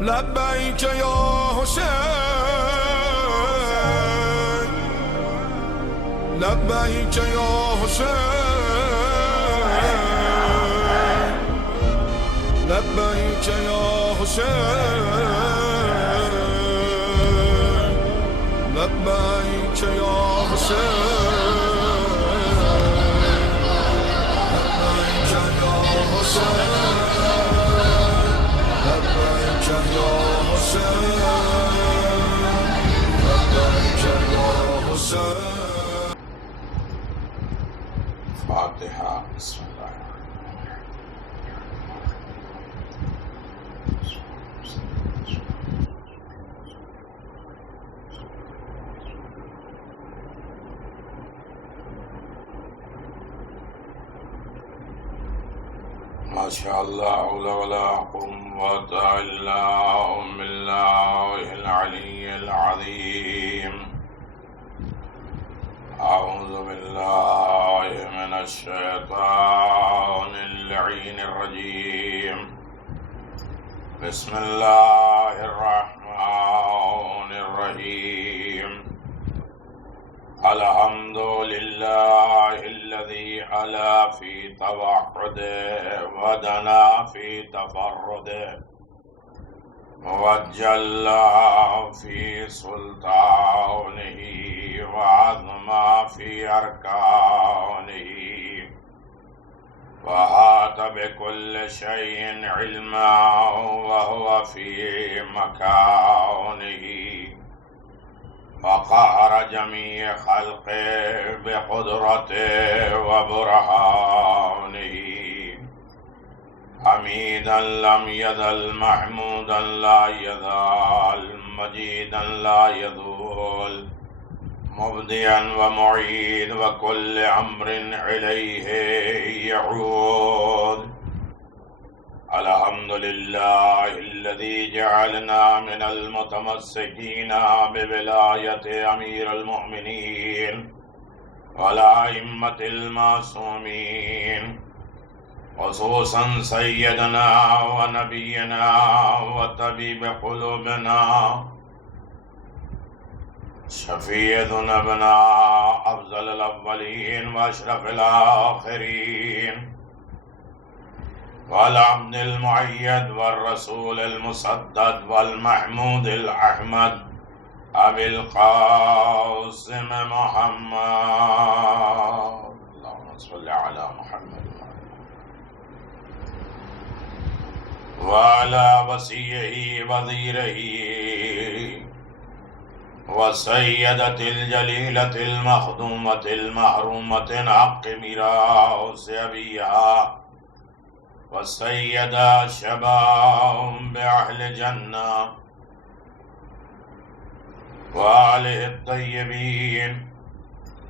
لبیک یا حسین لبیک یا حسین لبیک یا حسین لبیک یا حسین فاتحہ بسم اللہ ما شاء اللہ حول ولا قوة الا باللہ العلی العظیم اعوذ باللہ من الشیطان اللعین الرجیم بسم اللہ الرحمن الرحیم الحمد للہ الذی علا فی توحد ودنا فی تفرد وجل فی سلطانہ وعظم فی ارکانہ وحاط بكل شيء علما وهو في مكانه وقهر جميع خلقه بقدرته وبرهانه حميدا لم يزل محمودا لا يزال مجيدا لا يزول مبدئا ومعيد وكل أمر إليه يعود الحمد لله الذي جعلنا من المتمسكين بولاية أمير المؤمنين والأئمة المعصومين خصوصا سيدنا ونبينا وطبيب قلوبنا شفيع ذنوبنا أفضل الأولين وأشرف الآخرين والعبد المؤيد والرسول المسدد والمحمود الأحمد أبي القاسم محمد اللهم صل على محمد وعلى وصيه وزيره وسيدة الجليلة المخدومة المحرومة حق ميراث أبيها وسيدة شباب أهل الجنة وآله الطيبين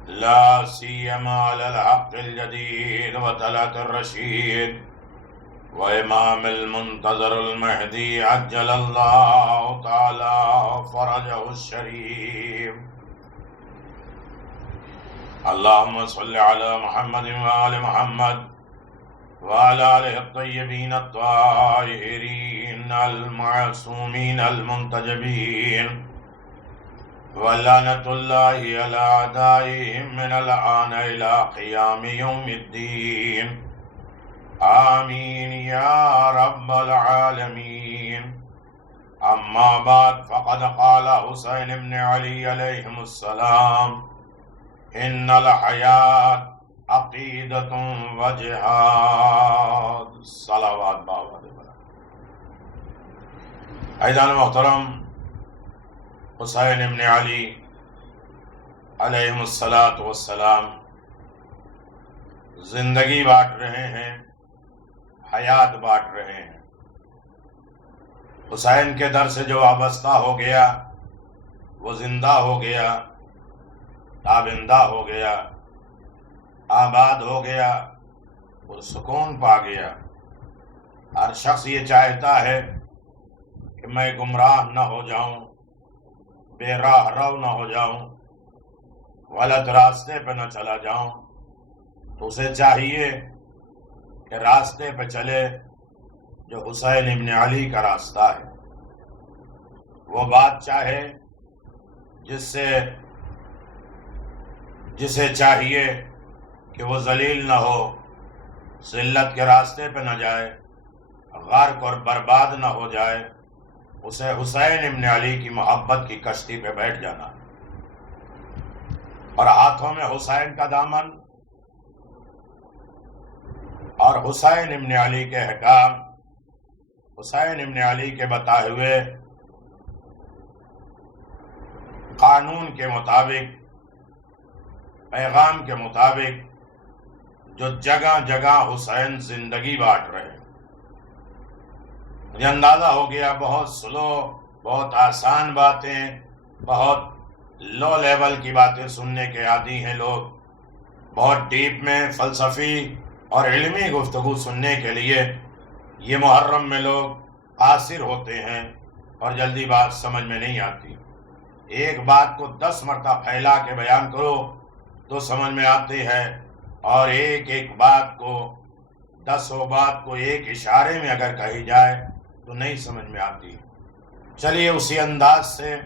لا سيما على الحق الجديد وطلعة الرشيد وإمام المنتظر المهدي عجل الله تعالى فرجه الشريف اللهم صل على محمد وآل محمد وعلى آله الطيبين الطاهرين المعصومين المنتجبين ولعنة الله على أعدائهم من الآن إلى قيام يوم الدين آمين يا رب العالمين أما بعد فقد قال حسين بن علي عليهم السلام إن الحياة عقیدۃ و جہاد صلوات بابا دے بلا عزیزان محترم حسین ابن علی علیہم السلام زندگی بانٹ رہے ہیں حیات بانٹ رہے ہیں حسین کے در سے جو وابستہ ہو گیا وہ زندہ ہو گیا تابندہ ہو گیا آباد ہو گیا اور سکون پا گیا ہر شخص یہ چاہتا ہے کہ میں گمراہ نہ ہو جاؤں بے راہ رو نہ ہو جاؤں غلط راستے پہ نہ چلا جاؤں تو اسے چاہیے کہ راستے پہ چلے جو حسین ابن علی کا راستہ ہے وہ بات چاہے جسے چاہیے کہ وہ ذلیل نہ ہو، ذلت کے راستے پہ نہ جائے، غرق اور برباد نہ ہو جائے، اسے حسین ابن علی کی محبت کی کشتی پہ بیٹھ جانا، اور ہاتھوں میں حسین کا دامن اور حسین ابن علی کے احکام، حسین ابن علی کے بتائے ہوئے قانون کے مطابق، پیغام کے مطابق جو جگہ جگہ حسین زندگی بانٹ رہے ہیں۔ مجھے اندازہ ہو گیا بہت سلو، بہت آسان باتیں، بہت لو لیول کی باتیں سننے کے عادی ہیں لوگ، بہت ڈیپ میں فلسفی اور علمی گفتگو سننے کے لیے یہ محرم میں لوگ قاصر ہوتے ہیں اور جلدی بات سمجھ میں نہیں آتی۔ ایک بات کو 10 مرتبہ پھیلا کے بیان کرو تو سمجھ میں آتی ہے، اور ایک بات کو 10 بات کو ایک اشارے میں اگر کہی جائے تو نہیں سمجھ میں آتی۔ چلیے اسی انداز سے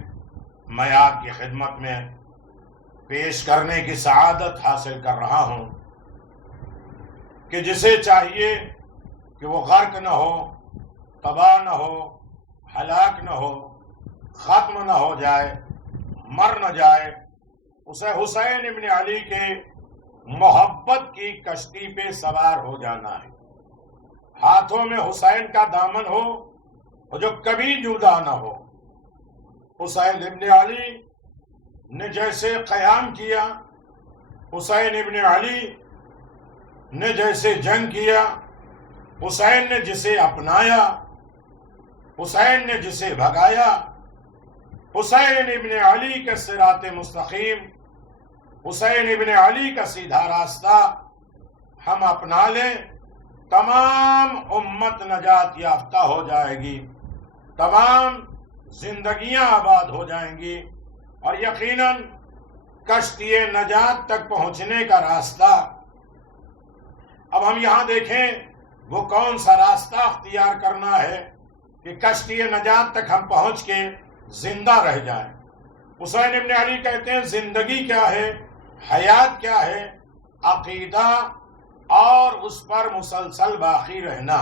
میں آپ کی خدمت میں پیش کرنے کی سعادت حاصل کر رہا ہوں کہ جسے چاہیے کہ وہ غرق نہ ہو، تباہ نہ ہو، ہلاک نہ ہو، ختم نہ ہو جائے، مر نہ جائے، اسے حسین ابن علی کے محبت کی کشتی پہ سوار ہو جانا ہے۔ ہاتھوں میں حسین کا دامن ہو اور جو کبھی جدا نہ ہو۔ حسین ابن علی نے جیسے قیام کیا، حسین ابن علی نے جیسے جنگ کیا، حسین نے جسے اپنایا، حسین نے جسے بھگایا، حسین ابن علی کے صراط مستقیم، حسین ابن علی کا سیدھا راستہ ہم اپنا لیں، تمام امت نجات یافتہ ہو جائے گی، تمام زندگیاں آباد ہو جائیں گی، اور یقیناً کشتی نجات تک پہنچنے کا راستہ اب ہم یہاں دیکھیں وہ کون سا راستہ اختیار کرنا ہے کہ کشتی نجات تک ہم پہنچ کے زندہ رہ جائیں۔ حسین ابن علی کہتے ہیں زندگی کیا ہے، حیات کیا ہے، عقیدہ اور اس پر مسلسل باقی رہنا،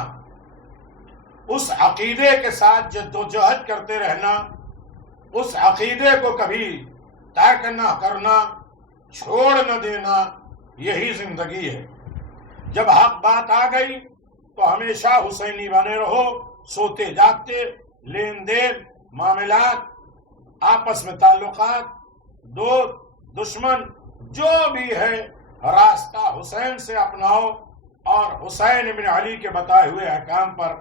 اس عقیدے کے ساتھ جدوجہد کرتے رہنا، اس عقیدے کو کبھی ترک نہ کرنا، چھوڑ نہ دینا، یہی زندگی ہے۔ جب حق بات آ گئی تو ہمیشہ حسینی بنے رہو، سوتے جاگتے، لین دین، معاملات، آپس میں تعلقات، دوست دشمن جو بھی ہے، راستہ حسین سے اپناؤ اور حسین ابن علی کے بتائے ہوئے احکام پر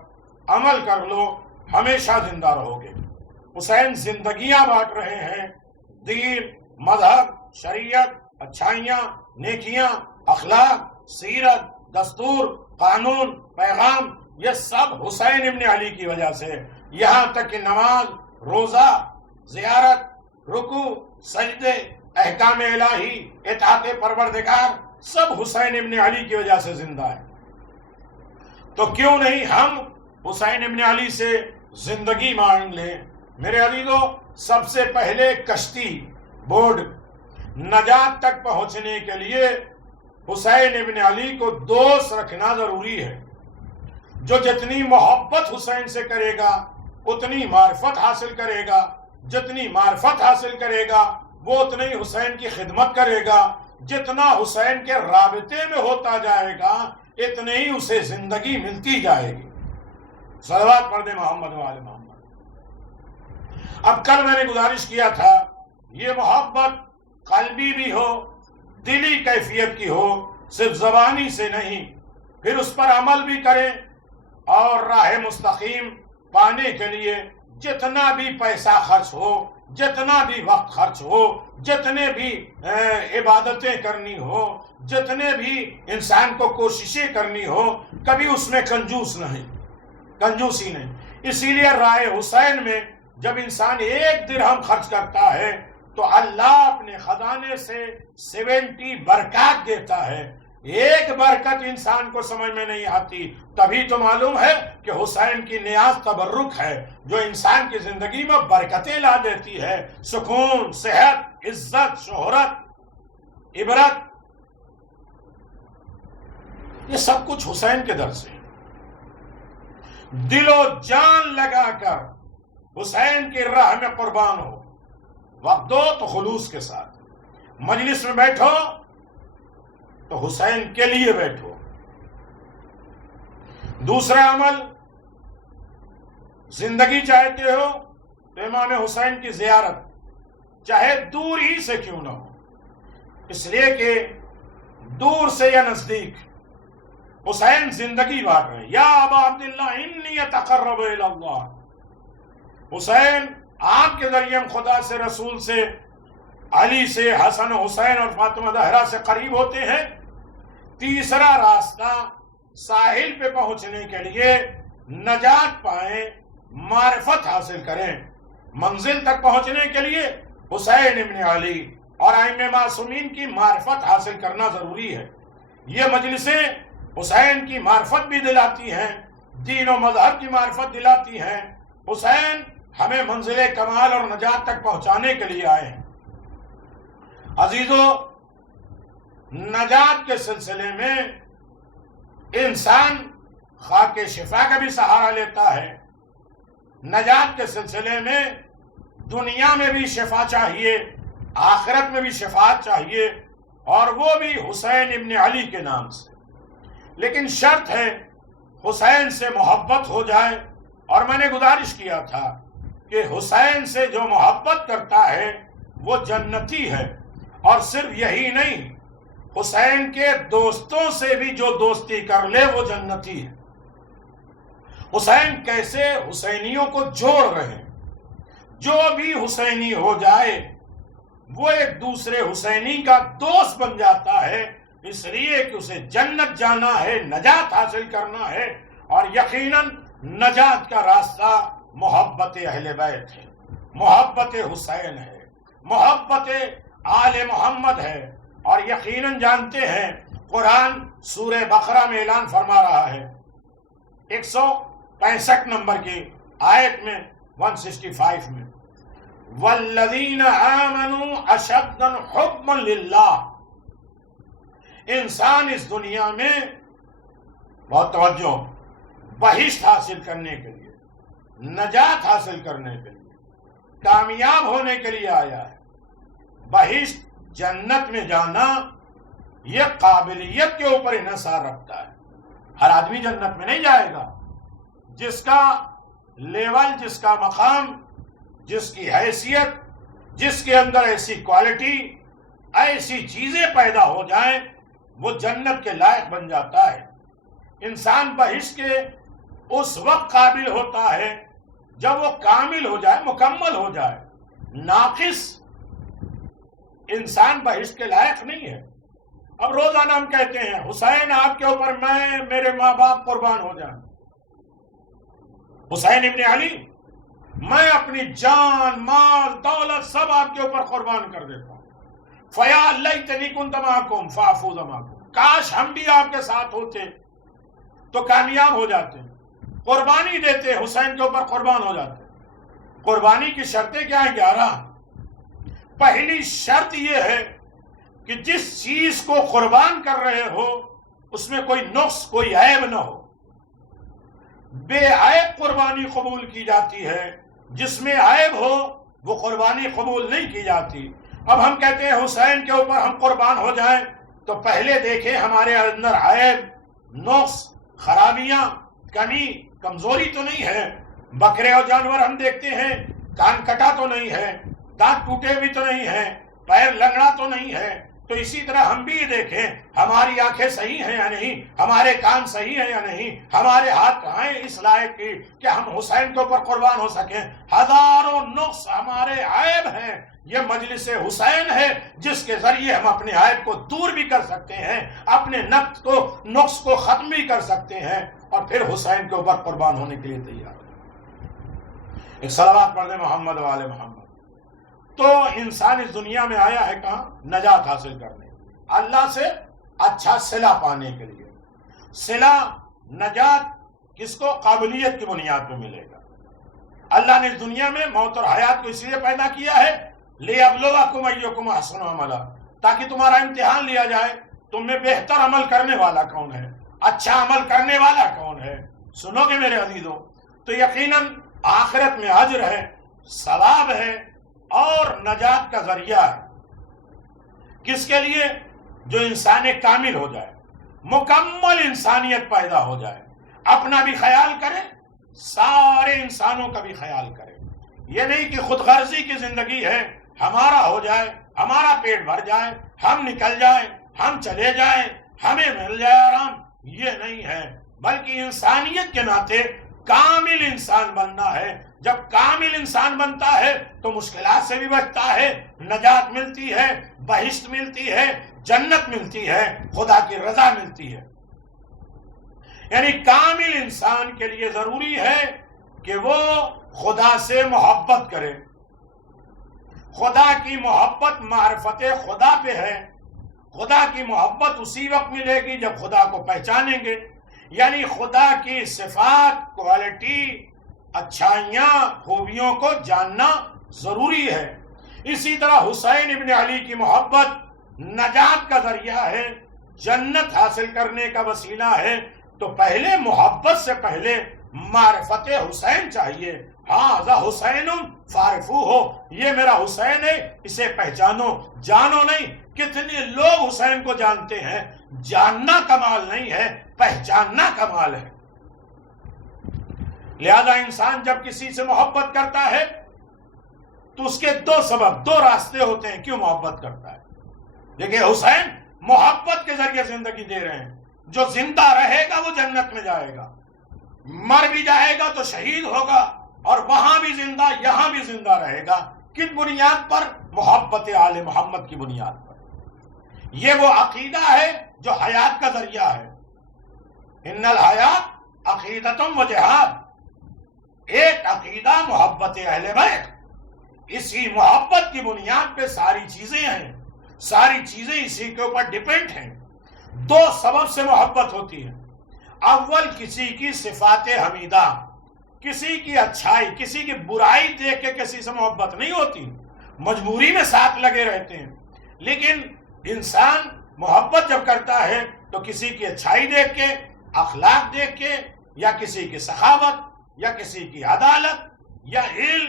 عمل کر لو، ہمیشہ زندہ رہو گے۔ حسین زندگیاں بانٹ رہے ہیں، دین، مذہب، شریعت، اچھائیاں، نیکیاں، اخلاق، سیرت، دستور، قانون، پیغام، یہ سب حسین ابن علی کی وجہ سے، یہاں تک کہ نماز، روزہ، زیارت، رکوع، سجدے، احکام الہی، اطاعت پروردگار، سب حسین ابن علی کی وجہ سے زندہ ہے۔ تو کیوں نہیں ہم حسین ابن علی سے زندگی مانگ لیں؟ میرے عزیزو، سب سے پہلے کشتی، بورڈ، نجات تک پہنچنے کے لیے حسین ابن علی کو دوست رکھنا ضروری ہے۔ جو جتنی محبت حسین سے کرے گا اتنی معرفت حاصل کرے گا، جتنی معرفت حاصل کرے گا وہ اتنی حسین کی خدمت کرے گا، جتنا حسین کے رابطے میں ہوتا جائے گا اتنی ہی اسے زندگی ملتی جائے گی۔ صلوات پڑھ دیں محمد و آل محمد۔ اب کل میں نے گزارش کیا تھا یہ محبت قلبی بھی ہو، دلی کیفیت کی ہو، صرف زبانی سے نہیں، پھر اس پر عمل بھی کریں، اور راہ مستقیم پانے کے لیے جتنا بھی پیسہ خرچ ہو، جتنا بھی وقت خرچ ہو، جتنے بھی عبادتیں کرنی ہو، جتنے بھی انسان کو کوششیں کرنی ہو، کبھی اس میں کنجوسی نہیں۔ اسی لیے راہ حسین میں جب انسان 1 درہم خرچ کرتا ہے تو اللہ اپنے خزانے سے 70 برکات دیتا ہے، ایک برکت انسان کو سمجھ میں نہیں آتی، تبھی تو معلوم ہے کہ حسین کی نیاز تبرک ہے جو انسان کی زندگی میں برکتیں لا دیتی ہے، سکون، صحت، عزت، شہرت، عبرت، یہ سب کچھ حسین کے در سے۔ دل و جان لگا کر حسین کی راہ میں قربان ہو، وقت دو تو خلوص کے ساتھ، مجلس میں بیٹھو تو حسین کے لیے بیٹھو۔ دوسرا عمل، زندگی چاہتے ہو تو امام حسین کی زیارت، چاہے دور ہی سے کیوں نہ ہو، اس لیے کہ دور سے یا نزدیک حسین زندگی بانٹ رہے ہیں۔ یا ابا عبداللہ انی اتقرب الی اللہ، حسین آپ کے ذریعے ہم خدا سے، رسول سے، علی سے، حسن حسین اور فاطمہ زہرا سے قریب ہوتے ہیں۔ تیسرا راستہ ساحل پہ پہنچنے کے لیے نجات پائیں، معرفت حاصل کریں، منزل تک پہنچنے کے لیے حسین ابن علی اور ائمہ معصومین کی معرفت حاصل کرنا ضروری ہے۔ یہ مجلسیں حسین کی معرفت بھی دلاتی ہیں، دین و مذہب کی معرفت دلاتی ہیں۔ حسین ہمیں منزل کمال اور نجات تک پہنچانے کے لیے آئے ہیں۔ عزیزو، نجات کے سلسلے میں انسان خاک شفا کا بھی سہارا لیتا ہے۔ نجات کے سلسلے میں دنیا میں بھی شفا چاہیے، آخرت میں بھی شفاعت چاہیے، اور وہ بھی حسین ابن علی کے نام سے۔ لیکن شرط ہے حسین سے محبت ہو جائے، اور میں نے گزارش کیا تھا کہ حسین سے جو محبت کرتا ہے وہ جنتی ہے، اور صرف یہی نہیں، حسین کے دوستوں سے بھی جو دوستی کر لے وہ جنتی ہے۔ حسین کیسے حسینیوں کو جوڑ رہے ہیں، جو بھی حسینی ہو جائے وہ ایک دوسرے حسینی کا دوست بن جاتا ہے، اس لیے کہ اسے جنت جانا ہے، نجات حاصل کرنا ہے، اور یقیناً نجات کا راستہ محبت اہل بیت ہے، محبت حسین ہے، محبت آل محمد ہے۔ اور یقیناً جانتے ہیں قرآن سورہ بقرہ میں اعلان فرما رہا ہے، 165 نمبر کی آیت میں، 165 میں، والذین آمنوا اشد حبا للہ۔ انسان اس دنیا میں بہت توجہ، بہشت حاصل کرنے کے لیے، نجات حاصل کرنے کے لیے، کامیاب ہونے کے لیے آیا ہے۔ بہشت، جنت میں جانا، یہ قابلیت کے اوپر انحصار رکھتا ہے۔ ہر آدمی جنت میں نہیں جائے گا۔ جس کا لیول، جس کا مقام، جس کی حیثیت، جس کے اندر ایسی کوالٹی، ایسی چیزیں پیدا ہو جائیں، وہ جنت کے لائق بن جاتا ہے۔ انسان بہشت کے اس وقت قابل ہوتا ہے جب وہ کامل ہو جائے، مکمل ہو جائے۔ ناقص انسان بہشت کے لائق نہیں ہے۔ اب روزانہ ہم کہتے ہیں حسین آپ کے اوپر میں، میرے ماں باپ قربان ہو جائیں، حسین ابن علی میں اپنی جان، مال، دولت سب آپ کے اوپر قربان کر دیتا ہوں۔ فیا لیتنی کنت معکم فافوز معکم، کاش ہم بھی آپ کے ساتھ ہوتے تو کامیاب ہو جاتے، قربانی دیتے، حسین کے اوپر قربان ہو جاتے۔ قربانی کی شرطیں کیا ہیں؟ 11۔ پہلی شرط یہ ہے کہ جس چیز کو قربان کر رہے ہو اس میں کوئی نقص، کوئی عیب نہ ہو۔ بے عیب قربانی قبول کی جاتی ہے، جس میں عیب ہو وہ قربانی قبول نہیں کی جاتی۔ اب ہم کہتے ہیں حسین کے اوپر ہم قربان ہو جائیں تو پہلے دیکھیں ہمارے اندر عیب، نقص، خرابیاں، کمی، کمزوری تو نہیں ہے۔ بکرے اور جانور ہم دیکھتے ہیں، کان کٹا تو نہیں ہے، دانت ٹوٹے بھی تو نہیں ہے، پیر لنگڑا تو نہیں ہے۔ تو اسی طرح ہم بھی دیکھیں ہماری آنکھیں صحیح ہیں یا نہیں، ہمارے کان صحیح ہیں یا نہیں، ہمارے ہاتھ ہیں اس لائق کی کہ ہم حسین کے اوپر قربان ہو سکیں۔ ہزاروں نقص ہمارے عیب ہیں، یہ مجلس حسین ہے جس کے ذریعے ہم اپنے عیب کو دور بھی کر سکتے ہیں، اپنے نقص کو ختم بھی کر سکتے ہیں، اور پھر حسین کے اوپر قربان ہونے کے لیے تیار ہیں۔ ایک صلوات پڑھ دیں محمد وآل محمد۔ تو انسان اس دنیا میں آیا ہے کہاں؟ نجات حاصل کرنے، اللہ سے اچھا صلہ پانے کے لیے. صلہ نجات کس کو؟ قابلیت کی بنیاد پہ ملے گا. اللہ نے اس دنیا میں موت اور حیات کو اس لیے پیدا کیا ہے لِيَبْلُوَكُمْ أَيُّكُمْ أَحْسَنُ عَمَلًا، تاکہ تمہارا امتحان لیا جائے تم میں بہتر عمل کرنے والا کون ہے، اچھا عمل کرنے والا کون ہے. سنو گے میرے عزیزو، تو یقیناً آخرت میں اجر ہے، ثواب ہے اور نجات کا ذریعہ ہے. کس کے لیے؟ جو انسان کامل ہو جائے، مکمل انسانیت پیدا ہو جائے، اپنا بھی خیال کرے، سارے انسانوں کا بھی خیال کرے. یہ نہیں کہ خود غرضی کی زندگی ہے، ہمارا ہو جائے، ہمارا پیٹ بھر جائے، ہم نکل جائیں، ہم چلے جائیں، ہمیں مل جائے آرام. یہ نہیں ہے، بلکہ انسانیت کے ناطے کامل انسان بننا ہے. جب کامل انسان بنتا ہے تو مشکلات سے بھی بچتا ہے، نجات ملتی ہے، بہشت ملتی ہے، جنت ملتی ہے، خدا کی رضا ملتی ہے. یعنی کامل انسان کے لیے ضروری ہے کہ وہ خدا سے محبت کرے. خدا کی محبت معرفت خدا پہ ہے. خدا کی محبت اسی وقت ملے گی جب خدا کو پہچانیں گے. یعنی خدا کی صفات، کوالٹی، اچھائیاں، خوبیوں کو جاننا ضروری ہے. اسی طرح حسین ابن علی کی محبت نجات کا ذریعہ ہے، جنت حاصل کرنے کا وسیلہ ہے. تو پہلے محبت سے پہلے معرفت حسین چاہیے. ہاں ذا حسین فارفو ہو، یہ میرا حسین ہے، اسے پہچانو، جانو نہیں. کتنے لوگ حسین کو جانتے ہیں. جاننا کمال نہیں ہے، پہچاننا کمال ہے. لہذا انسان جب کسی سے محبت کرتا ہے تو اس کے دو سبب، دو راستے ہوتے ہیں کیوں محبت کرتا ہے. دیکھیں حسین محبت کے ذریعے زندگی دے رہے ہیں. جو زندہ رہے گا وہ جنت میں جائے گا، مر بھی جائے گا تو شہید ہوگا، اور وہاں بھی زندہ یہاں بھی زندہ رہے گا. کن بنیاد پر؟ محبت آل محمد کی بنیاد پر. یہ وہ عقیدہ ہے جو حیات کا ذریعہ ہے. ان الحیات عقیدتم و جہاد. ایک عقیدہ محبت اہل بیت، اسی محبت کی بنیاد پہ ساری چیزیں ہیں، ساری چیزیں اسی کے اوپر ڈیپینڈ ہیں. دو سبب سے محبت ہوتی ہے. اول کسی کی صفات حمیدہ، کسی کی اچھائی، کسی کی برائی دیکھ کے کسی سے محبت نہیں ہوتی، مجبوری میں ساتھ لگے رہتے ہیں. لیکن انسان محبت جب کرتا ہے تو کسی کی اچھائی دیکھ کے، اخلاق دیکھ کے، یا کسی کی سخاوت، یا کسی کی عدالت، یا علم،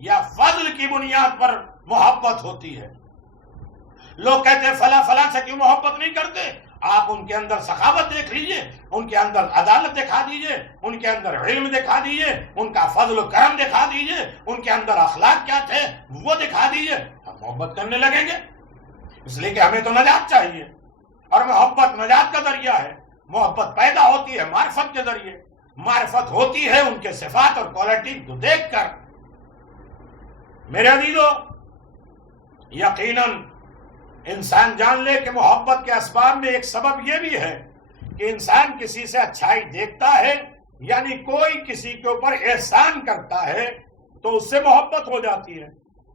یا فضل کی بنیاد پر محبت ہوتی ہے. لوگ کہتے ہیں فلاں فلاں سے کیوں محبت نہیں کرتے؟ آپ ان کے اندر سخاوت دیکھ لیجئے، ان کے اندر عدالت دکھا دیجئے، ان کے اندر علم دکھا دیجئے، ان کا فضل و کرم دکھا دیجئے، ان کے اندر اخلاق کیا تھے وہ دکھا دیجئے. ہم محبت کرنے لگیں گے. اس لیے کہ ہمیں تو نجات چاہیے، اور محبت نجات کا ذریعہ ہے. محبت پیدا ہوتی ہے معرفت کے ذریعے. معرفت ہوتی ہے ان کے صفات اور کوالٹی کو دیکھ کر. میرے عزیزو، یقیناً انسان جان لے کہ محبت کے اسباب میں ایک سبب یہ بھی ہے کہ انسان کسی سے اچھائی دیکھتا ہے، یعنی کوئی کسی کے اوپر احسان کرتا ہے تو اس سے محبت ہو جاتی ہے.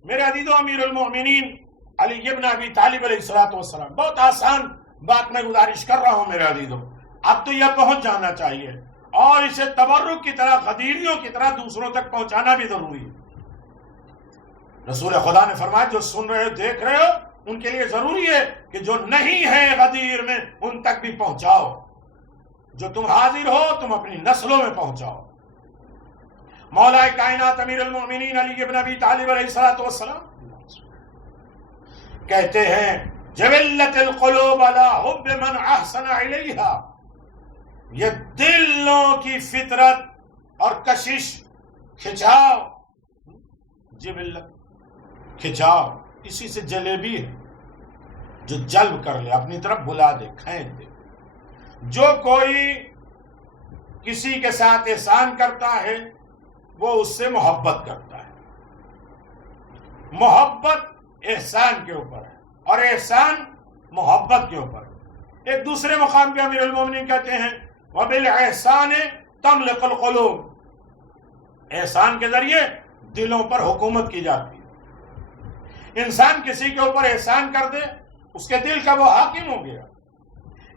میرے عزیزو، امیر المومنین علی ابن ابی طالب علیہ السلام، بہت آسان بات میں گزارش کر رہا ہوں میرے عزیزو، اب تو یہ پہنچ جانا چاہیے، اور اسے تبرک کی طرح، غدیریوں کی طرح دوسروں تک پہنچانا بھی ضروری ہے. رسول خدا نے فرمایا جو سن رہے ہو، دیکھ رہے ہو، ان کے لیے ضروری ہے کہ جو نہیں ہے غدیر میں ان تک بھی پہنچاؤ. جو تم حاضر ہو تم اپنی نسلوں میں پہنچاؤ. مولا کائنات امیر المومنین علی ابن ابی طالب علیہ السلام کہتے ہیں جبلت القلوب علی حب من احسن الیہا. یہ دلوں کی فطرت اور کشش، کھچاؤ، جبلت کھچاؤ، اسی سے جلیبی ہے جو جلب کر لے، اپنی طرف بلا دے، کھینچ دے. جو کوئی کسی کے ساتھ احسان کرتا ہے وہ اس سے محبت کرتا ہے. محبت احسان کے اوپر ہے اور احسان محبت کے اوپر ہے. ایک دوسرے مقام پہ امیر المومنین کہتے ہیں وَبِالْإِحْسَانِ تَمْلِقُ الْقُلُوبِ. احسان کے ذریعے دلوں پر حکومت کی جاتی ہے. انسان کسی کے اوپر احسان کر دے، اس کے دل کا وہ حاکم ہو گیا.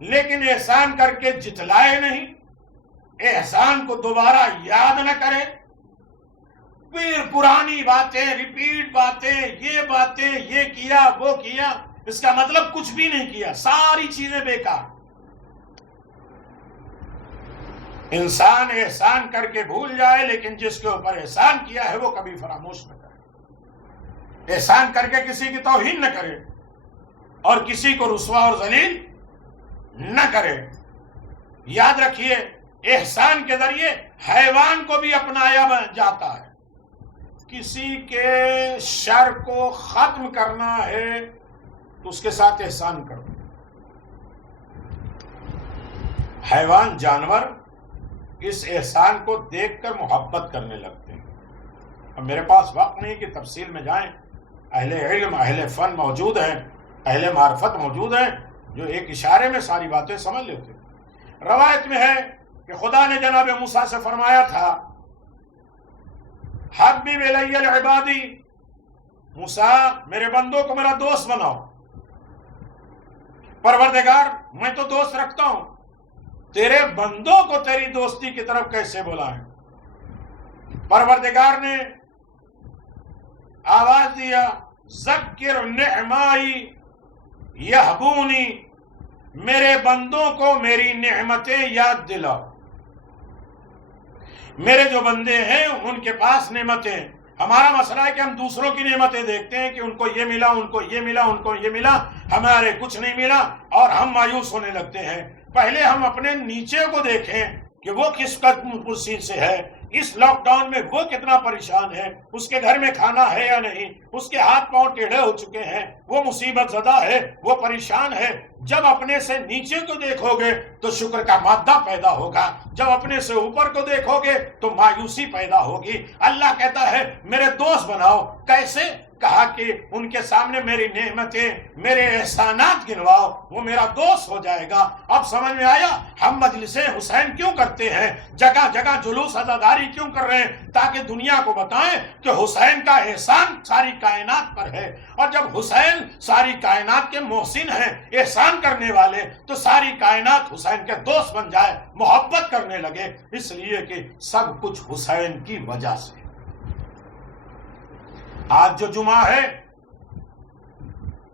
لیکن احسان کر کے جتلائے نہیں، احسان کو دوبارہ یاد نہ کرے، پھر پرانی باتیں، ریپیٹ باتیں، یہ کیا وہ کیا، اس کا مطلب کچھ بھی نہیں کیا، ساری چیزیں بیکار۔ انسان احسان کر کے بھول جائے، لیکن جس کے اوپر احسان کیا ہے وہ کبھی فراموش نہ کرے۔ احسان کر کے کسی کی توہین نہ کرے اور کسی کو رسوا اور ذلیل نہ کرے۔ یاد رکھیے، احسان کے ذریعے حیوان کو بھی اپنایا جاتا ہے۔ کسی کے شر کو ختم کرنا ہے تو اس کے ساتھ احسان کرو۔ حیوان، جانور اس احسان کو دیکھ کر محبت کرنے لگتے ہیں۔ اب میرے پاس وقت نہیں کہ تفصیل میں جائیں، اہل علم، اہل فن موجود ہیں، اہل معرفت موجود ہیں جو ایک اشارے میں ساری باتیں سمجھ لیتے ہیں۔ روایت میں ہے کہ خدا نے جناب موسیٰ سے فرمایا تھا، حبب الی العبادی، موسیٰ میرے بندوں کو میرا دوست بناؤ۔ پروردگار میں تو دوست رکھتا ہوں، تیرے بندوں کو تیری دوستی کی طرف کیسے بلائیں؟ پروردگار نے آواز دیا، ذکر نعمائی یہبونی، میرے بندوں کو میری نعمتیں یاد دلاؤ۔ میرے جو بندے ہیں ان کے پاس نعمتیں، ہمارا مسئلہ ہے کہ ہم دوسروں کی نعمتیں دیکھتے ہیں کہ ان کو یہ ملا، ان کو یہ ملا، ان کو یہ ملا، ہمارے کچھ نہیں ملا اور ہم مایوس ہونے لگتے ہیں۔ پہلے ہم اپنے نیچے کو دیکھیں کہ وہ کس قدر کرسی سے ہے، اس لاک ڈاؤن میں وہ کتنا پریشان ہے، اس کے گھر میں کھانا ہے یا نہیں، اس کے ہاتھ پاؤں ٹیڑھے ہو چکے ہیں، وہ مصیبت زدہ ہے، وہ پریشان ہے۔ جب اپنے سے نیچے کو دیکھو گے تو شکر کا مادہ پیدا ہوگا، جب اپنے سے اوپر کو دیکھو گے تو مایوسی پیدا ہوگی۔ اللہ کہتا ہے میرے دوست بناؤ۔ کیسے؟ کہا کہ ان کے سامنے میری نعمتیں، میرے احسانات گنواؤ، وہ میرا دوست ہو جائے گا۔ اب سمجھ میں آیا ہم مجلس حسین کیوں کرتے ہیں، جگہ جگہ جلوس عزاداری کیوں کر رہے ہیں؟ تاکہ دنیا کو بتائیں کہ حسین کا احسان ساری کائنات پر ہے، اور جب حسین ساری کائنات کے محسن ہیں، احسان کرنے والے، تو ساری کائنات حسین کے دوست بن جائے، محبت کرنے لگے، اس لیے کہ سب کچھ حسین کی وجہ سے۔ آج جو جمعہ ہے،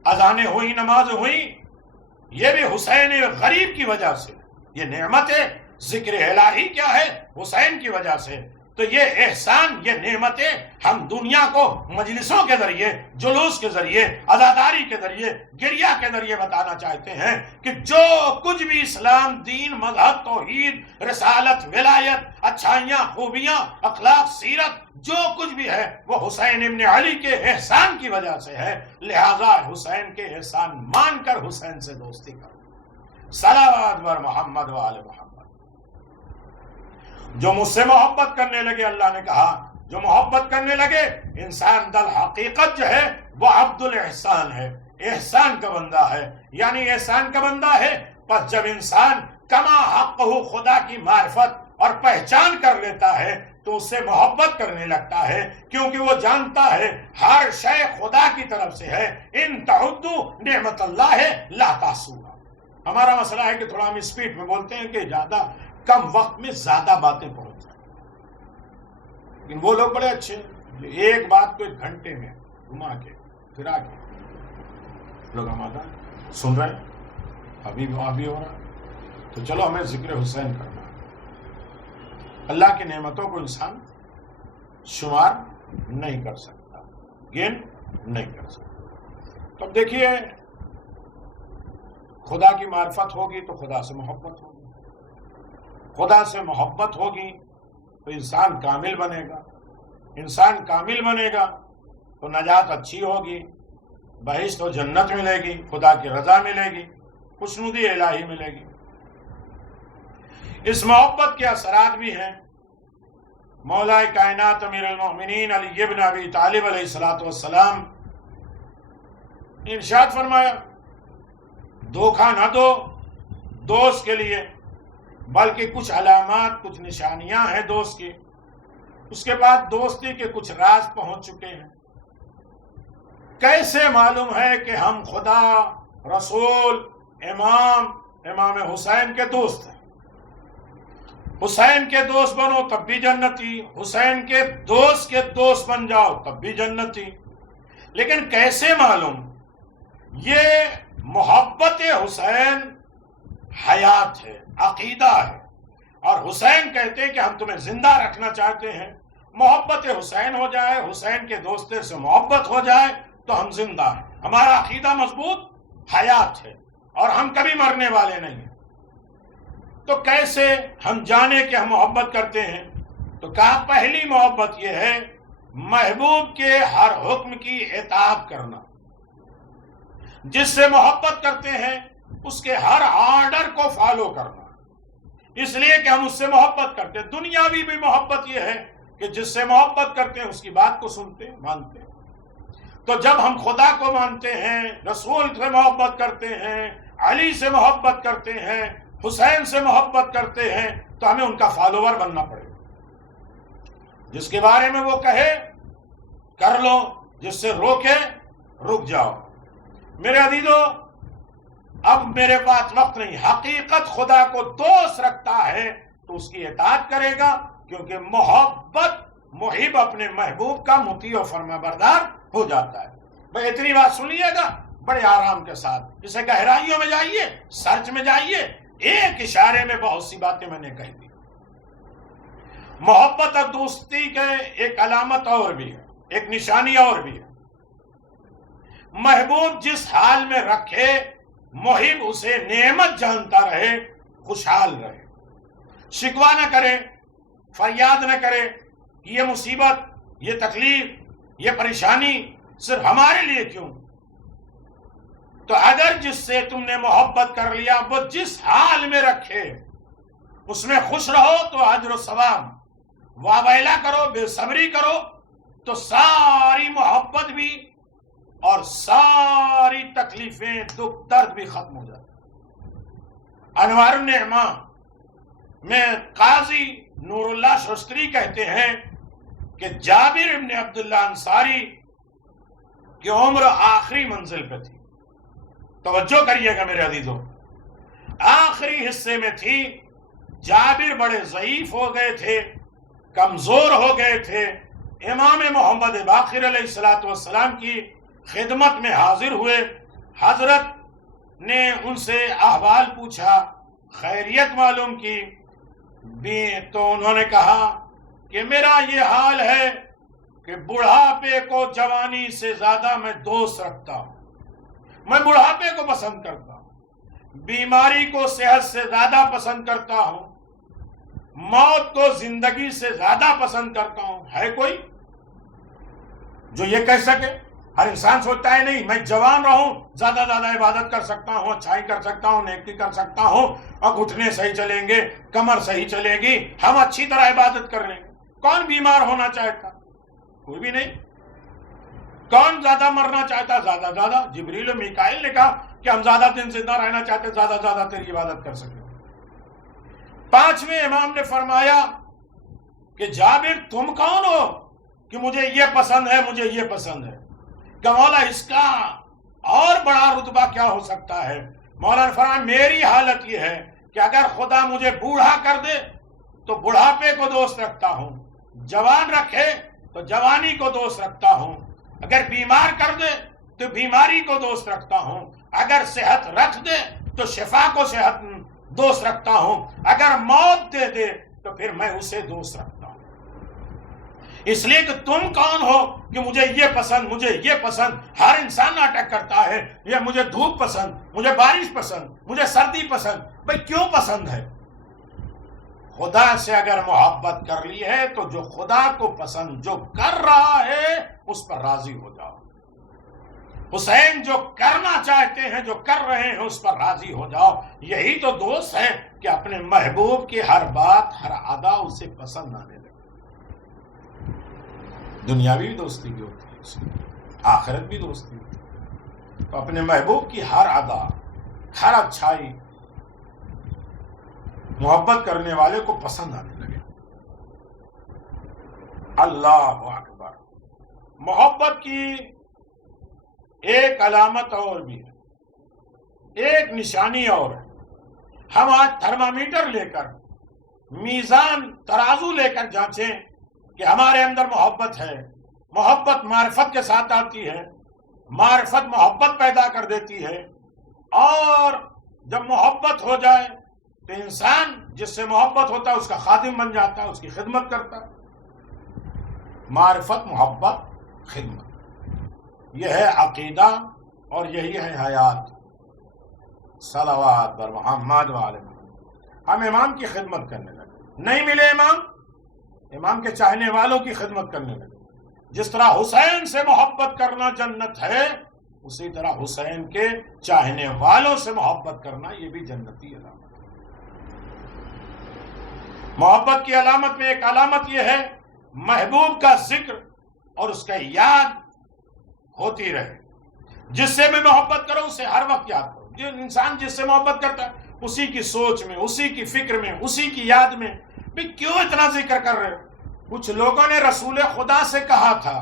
اذانیں ہوئی، نماز ہوئی، یہ بھی حسین غریب کی وجہ سے۔ یہ نعمت ہے، ذکر الہی کیا ہے؟ حسین کی وجہ سے۔ تو یہ احسان، یہ نعمتیں ہم دنیا کو مجلسوں کے ذریعے، جلوس کے ذریعے، عزاداری کے ذریعے، گریہ کے ذریعے بتانا چاہتے ہیں کہ جو کچھ بھی اسلام، دین، مذہب، توحید، رسالت، ولایت، اچھائیاں، خوبیاں، اخلاق، سیرت، جو کچھ بھی ہے وہ حسین ابن علی کے احسان کی وجہ سے ہے۔ لہذا حسین کے احسان مان کر حسین سے دوستی کرو۔ صلوات بر محمد و آل محمد۔ جو مجھ سے محبت کرنے لگے، اللہ نے کہا جو محبت کرنے لگے، انسان دل حقیقت جو ہے وہ عبد الاحسان ہے، احسان کا بندہ ہے، یعنی احسان کا بندہ ہے۔ پس جب انسان کما حق خدا کی معرفت اور پہچان کر لیتا ہے تو اس سے محبت کرنے لگتا ہے، کیونکہ وہ جانتا ہے ہر شے خدا کی طرف سے ہے۔ ان تعدوا نعمت اللہ لا تحصوها۔ ہمارا مسئلہ ہے کہ تھوڑا ہم اسپیڈ میں بولتے ہیں کہ زیادہ کم وقت میں زیادہ باتیں پہنچ جائیں، لیکن وہ لوگ بڑے اچھے ہیں جو ایک بات کو 1 گھنٹے میں گھما کے پھرا کے لوگ ہمارا سن رہے ہیں، ابھی ہو رہا ہے۔ تو چلو ہمیں ذکر حسین کرنا ہے۔ اللہ کی نعمتوں کو انسان شمار نہیں کر سکتا، گن نہیں کر سکتا۔ تو اب دیکھیے، خدا کی معرفت ہوگی تو خدا سے محبت ہوگی، خدا سے محبت ہوگی تو انسان کامل بنے گا، انسان کامل بنے گا تو نجات اچھی ہوگی، بہشت و جنت ملے گی، خدا کی رضا ملے گی، خوشنودی الہی ملے گی۔ اس محبت کے اثرات بھی ہیں۔ مولا کائنات امیر المؤمنین علی ابن ابی طالب علیہ السلام ارشاد فرمایا، دھوکہ نہ دو دوست کے لیے، بلکہ کچھ علامات، کچھ نشانیاں ہیں دوست کی، اس کے بعد دوستی کے کچھ راز پہنچ چکے ہیں۔ کیسے معلوم ہے کہ ہم خدا، رسول، امام، امام حسین کے دوست ہیں. حسین کے دوست بنو تب بھی جنتی، حسین کے دوست بن جاؤ تب بھی جنتی. لیکن کیسے معلوم؟ یہ محبت حسین حیات ہے، عقیدہ ہے. اور حسین کہتے ہیں کہ ہم تمہیں زندہ رکھنا چاہتے ہیں. محبت حسین ہو جائے، حسین کے دوستے سے محبت ہو جائے تو ہم زندہ ہیں. ہمارا عقیدہ مضبوط حیات ہے اور ہم کبھی مرنے والے نہیں ہیں. تو کیسے ہم جانے کہ ہم محبت کرتے ہیں؟ تو کہا پہلی محبت یہ ہے محبوب کے ہر حکم کی اطاعت کرنا. جس سے محبت کرتے ہیں اس کے ہر آرڈر کو فالو کرنا، اس لیے کہ ہم اس سے محبت کرتے ہیں. دنیاوی بھی محبت یہ ہے کہ جس سے محبت کرتے ہیں اس کی بات کو سنتے ہیں، مانتے ہیں. تو جب ہم خدا کو مانتے ہیں، رسول سے محبت کرتے ہیں، علی سے محبت کرتے ہیں، حسین سے محبت کرتے ہیں، تو ہمیں ان کا فالوور بننا پڑے گا. جس کے بارے میں وہ کہے کر لو، جس سے روکے رک جاؤ. میرے عزیزو، اب میرے پاس وقت نہیں. حقیقت خدا کو دوست رکھتا ہے تو اس کی اطاعت کرے گا، کیونکہ محب اپنے محبوب کا مطیع و فرما بردار ہو جاتا ہے. بھئی اتنی بات سنیے گا بڑے آرام کے ساتھ. اسے گہرائیوں میں جائیے، سرچ میں جائیے. ایک اشارے میں بہت سی باتیں میں نے کہہ دی. محبت اور دوستی کے ایک علامت اور بھی ہے، ایک نشانی اور بھی ہے. محبوب جس حال میں رکھے محب اسے نعمت جانتا رہے، خوشحال رہے، شکوہ نہ کرے، فریاد نہ کرے کہ یہ مصیبت، یہ تکلیف، یہ پریشانی صرف ہمارے لیے کیوں. تو اگر جس سے تم نے محبت کر لیا وہ جس حال میں رکھے اس میں خوش رہو تو اجر و ثواب. واویلا کرو، بے صبری کرو تو ساری محبت بھی اور ساری تکلیفیں، دکھ درد بھی ختم ہو جاتے. انوار النعمہ میں قاضی نور اللہ شستری کہتے ہیں کہ جابر ابن عبداللہ انصاری کی عمر آخری منزل پہ تھی. توجہ کریے گا میرے عزیزو، آخری حصے میں تھی. جابر بڑے ضعیف ہو گئے تھے، کمزور ہو گئے تھے. امام محمد باقر علیہ السلام کی خدمت میں حاضر ہوئے. حضرت نے ان سے احوال پوچھا، خیریت معلوم کی. تو انہوں نے کہا کہ میرا یہ حال ہے کہ بڑھاپے کو جوانی سے زیادہ میں دوست رکھتا ہوں. میں بڑھاپے کو پسند کرتا ہوں، بیماری کو صحت سے زیادہ پسند کرتا ہوں، موت کو زندگی سے زیادہ پسند کرتا ہوں. ہے کوئی جو یہ کہہ سکے؟ ہر انسان سوچتا ہے نہیں میں جوان رہوں، زیادہ عبادت کر سکتا ہوں، اچھائی کر سکتا ہوں، نیکی کر سکتا ہوں، اور گھٹنے صحیح چلیں گے، کمر صحیح چلے گی، ہم اچھی طرح عبادت کر لیں گے. کون بیمار ہونا چاہتا؟ کوئی بھی نہیں. کون زیادہ مرنا چاہتا؟ زیادہ. جبریل و میکائیل نے کہا کہ ہم زیادہ دن زندہ رہنا چاہتے، زیادہ تیری عبادت کر سکیں. پانچویں امام نے فرمایا کہ جابر تم کون ہو کہ مجھے یہ پسند ہے، مجھے یہ پسند ہے. کہ مولا اس کا اور بڑا رتبہ کیا ہو سکتا ہے؟ مولا نے فرمایا میری حالت یہ ہے کہ اگر خدا مجھے بوڑھا کر دے تو بڑھاپے کو دوست رکھتا ہوں، جوان رکھے تو جوانی کو دوست رکھتا ہوں، اگر بیمار کر دے تو بیماری کو دوست رکھتا ہوں، اگر صحت رکھ دے تو شفا کو صحت دوست رکھتا ہوں، اگر موت دے دے تو پھر میں اسے دوست رکھتا ہوں. اس لیے کہ تم کون ہو کہ مجھے یہ پسند، مجھے یہ پسند. ہر انسان ناٹک کرتا ہے، یہ مجھے دھوپ پسند، مجھے بارش پسند، مجھے سردی پسند. بھئی کیوں پسند ہے؟ خدا سے اگر محبت کر لی ہے تو جو خدا کو پسند جو کر رہا ہے اس پر راضی ہو جاؤ. حسین جو کرنا چاہتے ہیں، جو کر رہے ہیں اس پر راضی ہو جاؤ. یہی تو دوست ہے کہ اپنے محبوب کی ہر بات، ہر ادا اسے پسند آنے لگے. دنیاوی بھی دوستی بھی ہوتی ہے، اس میں آخرت بھی دوستی ہوتی ہے. تو اپنے محبوب کی ہر ادا، ہر اچھائی محبت کرنے والے کو پسند آنے لگے. اللہ اکبر. محبت کی ایک علامت اور بھی ہے، ایک نشانی اور ہے. ہم آج تھرمامیٹر لے کر، میزان ترازو لے کر جانچیں کہ ہمارے اندر محبت ہے. محبت معرفت کے ساتھ آتی ہے، معرفت محبت پیدا کر دیتی ہے، اور جب محبت ہو جائے تو انسان جس سے محبت ہوتا ہے اس کا خادم بن جاتا ہے، اس کی خدمت کرتا ہے. معرفت، محبت، خدمت، یہ ہے عقیدہ اور یہی ہے حیات. صلوات بر محمد وعلی محمد. ہم امام کی خدمت کرنے لگے، نہیں ملے امام کے چاہنے والوں کی خدمت کرنے لگے. جس طرح حسین سے محبت کرنا جنت ہے، اسی طرح حسین کے چاہنے والوں سے محبت کرنا یہ بھی جنتی علامت ہے. محبت کی علامت میں ایک علامت یہ ہے محبوب کا ذکر اور اس کا یاد ہوتی رہے. جس سے میں محبت کروں اسے ہر وقت یاد کرو. جو انسان جس سے محبت کرتا ہے اسی کی سوچ میں، اسی کی فکر میں، اسی کی یاد میں بھی کیوں اتنا ذکر کر رہے ہو. کچھ لوگوں نے رسول خدا سے کہا تھا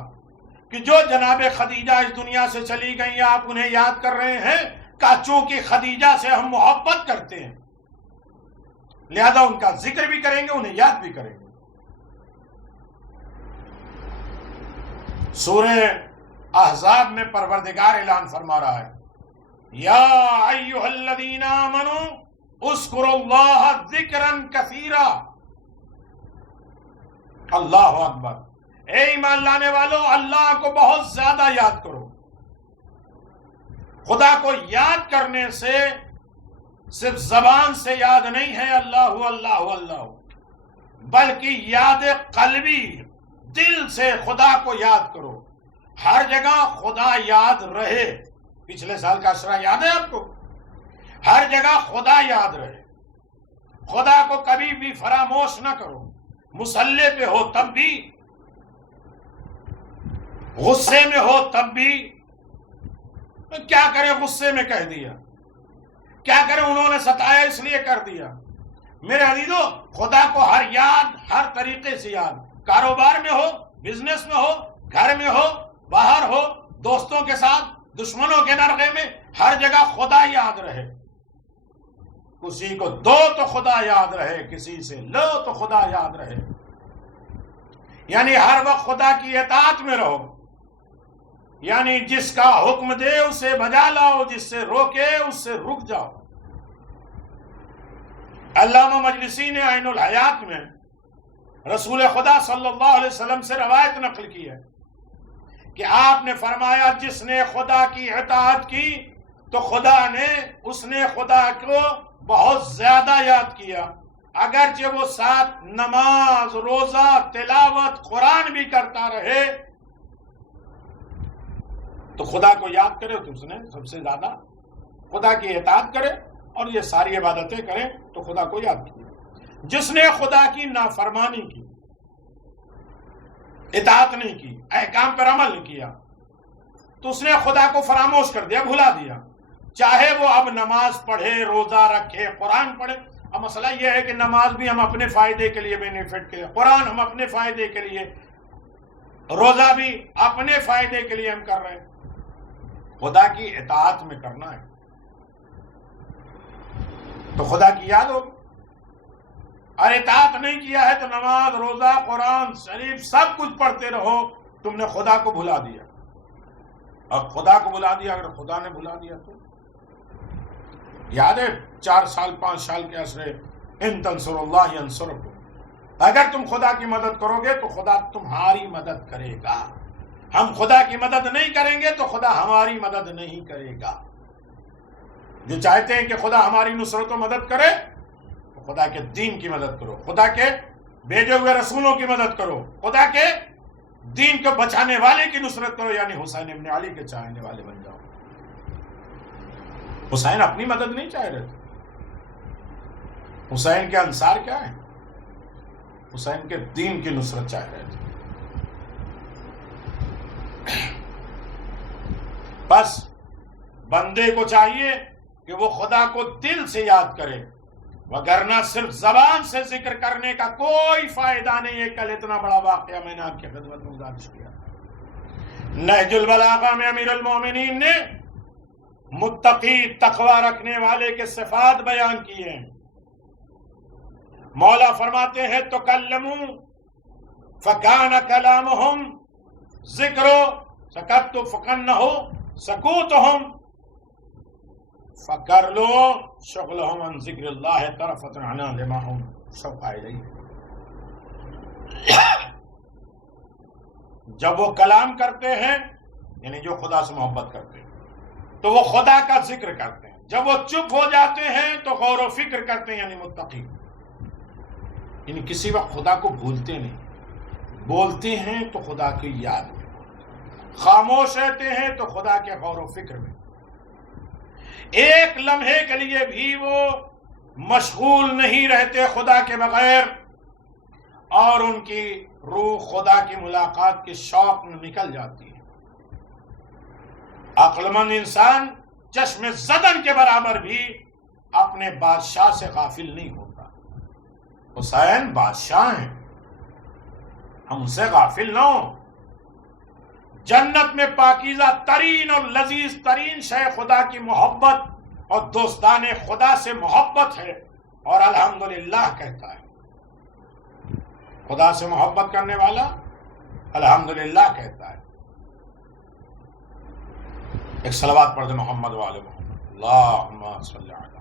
کہ جو جناب خدیجہ اس دنیا سے چلی گئی آپ انہیں یاد کر رہے ہیں. کہ چونکہ خدیجہ سے ہم محبت کرتے ہیں لہذا ان کا ذکر بھی کریں گے، انہیں یاد بھی کریں گے. سورہ احزاب میں پروردگار اعلان فرما رہا ہے یا ایھا الذین آمنوا اذکروا اللہ ذکرا کثیرا. اللہ اکبر. اے ایمان لانے والو، اللہ کو بہت زیادہ یاد کرو. خدا کو یاد کرنے سے صرف زبان سے یاد نہیں ہے اللہ اللہ اللہ، بلکہ یاد قلبی، دل سے خدا کو یاد کرو. ہر جگہ خدا یاد رہے. پچھلے سال کا عشرہ یاد ہے آپ کو؟ ہر جگہ خدا یاد رہے. خدا کو کبھی بھی فراموش نہ کرو. مصلی پہ ہو تب بھی، غصے میں ہو تب بھی. کیا کرے غصے میں کہہ دیا، کیا کرے انہوں نے ستایا اس لیے کر دیا. میرے عزیزو، خدا کو ہر یاد، ہر طریقے سے یاد. کاروبار میں ہو، بزنس میں ہو، گھر میں ہو، باہر ہو، دوستوں کے ساتھ، دشمنوں کے درگے میں، ہر جگہ خدا یاد رہے. کسی کو دو تو خدا یاد رہے، کسی سے لو تو خدا یاد رہے. یعنی ہر وقت خدا کی اطاعت میں رہو. یعنی جس کا حکم دے اسے بجا لاؤ، جس سے روکے اس سے رک جاؤ. علامہ مجلسی نے عین الحیات میں رسول خدا صلی اللہ علیہ وسلم سے روایت نقل کی ہے کہ آپ نے فرمایا جس نے خدا کی اطاعت کی تو اس نے خدا کو بہت زیادہ یاد کیا. اگرچہ وہ ساتھ نماز، روزہ، تلاوت، قرآن بھی کرتا رہے تو خدا کو یاد کرے تو اس نے سب سے زیادہ خدا کی اطاعت کرے اور یہ ساری عبادتیں کرے تو خدا کو یاد کیا. جس نے خدا کی نافرمانی کی، اطاعت نہیں کی، احکام پر عمل نہیں کیا تو اس نے خدا کو فراموش کر دیا، بھلا دیا. چاہے وہ اب نماز پڑھے، روزہ رکھے، قرآن پڑھے. اب مسئلہ یہ ہے کہ نماز بھی ہم اپنے فائدے کے لیے بینیفٹ کے لیے، قرآن ہم اپنے فائدے کے لیے، روزہ بھی اپنے فائدے کے لیے ہم کر رہے ہیں. خدا کی اطاعت میں کرنا ہے تو خدا کی یاد ہوگی. اور اطاعت نہیں کیا ہے تو نماز، روزہ، قرآن شریف سب کچھ پڑھتے رہو، تم نے خدا کو بھلا دیا. اور خدا کو بھلا دیا، اگر خدا نے بھلا دیا تو یاد ہے 4 سال 5 سال کے عرصے ان تنصروا اللہ ینصرکم. اگر تم خدا کی مدد کرو گے تو خدا تمہاری مدد کرے گا. ہم خدا کی مدد نہیں کریں گے تو خدا ہماری مدد نہیں کرے گا. جو چاہتے ہیں کہ خدا ہماری نصرت و مدد کرے تو خدا کے دین کی مدد کرو، خدا کے بھیجے ہوئے رسولوں کی مدد کرو، خدا کے دین کو بچانے والے کی نصرت کرو. یعنی حسین ابن علی کے چاہنے والے بن جاؤ. حسین اپنی مدد نہیں چاہ رہے تھے. حسین کے انصار کیا ہیں؟ حسین کے دین کی نصرت چاہ رہے تھے. بس بندے کو چاہیے کہ وہ خدا کو دل سے یاد کرے، وگرنہ صرف زبان سے ذکر کرنے کا کوئی فائدہ نہیں ہے. کل اتنا بڑا واقعہ میں نے آپ کی خدمت میں گزارش کیا. نہج البلاغہ میں امیر المومنین نے متقی، تقوی رکھنے والے کے صفات بیان کیے ہیں. مولا فرماتے ہیں تو کلمو فکان کلامہم ذکرو سکت فکنہو سکوتہم فکر لو شغلہم عن ذکر اللہ طرفت عنا لما ہم شوق الیہ. جب وہ کلام کرتے ہیں یعنی جو خدا سے محبت کرتے ہیں تو وہ خدا کا ذکر کرتے ہیں. جب وہ چپ ہو جاتے ہیں تو غور و فکر کرتے ہیں یعنی متقی. یعنی کسی وقت خدا کو بھولتے نہیں, بولتے ہیں تو خدا کی یاد میں, خاموش رہتے ہیں تو خدا کے غور و فکر میں. ایک لمحے کے لیے بھی وہ مشغول نہیں رہتے خدا کے بغیر, اور ان کی روح خدا کی ملاقات کے شوق میں نکل جاتی ہے. عقل مند انسان چشم زدن کے برابر بھی اپنے بادشاہ سے غافل نہیں ہوتا. حسین بادشاہ ہیں, ہم ان سے غافل نہ ہوں. جنت میں پاکیزہ ترین اور لذیذ ترین شے خدا کی محبت اور دوستان خدا سے محبت ہے, اور الحمدللہ کہتا ہے. خدا سے محبت کرنے والا الحمدللہ کہتا ہے. ایک صلوات پڑھ دے محمد وآل محمد. اللہم صلی علی.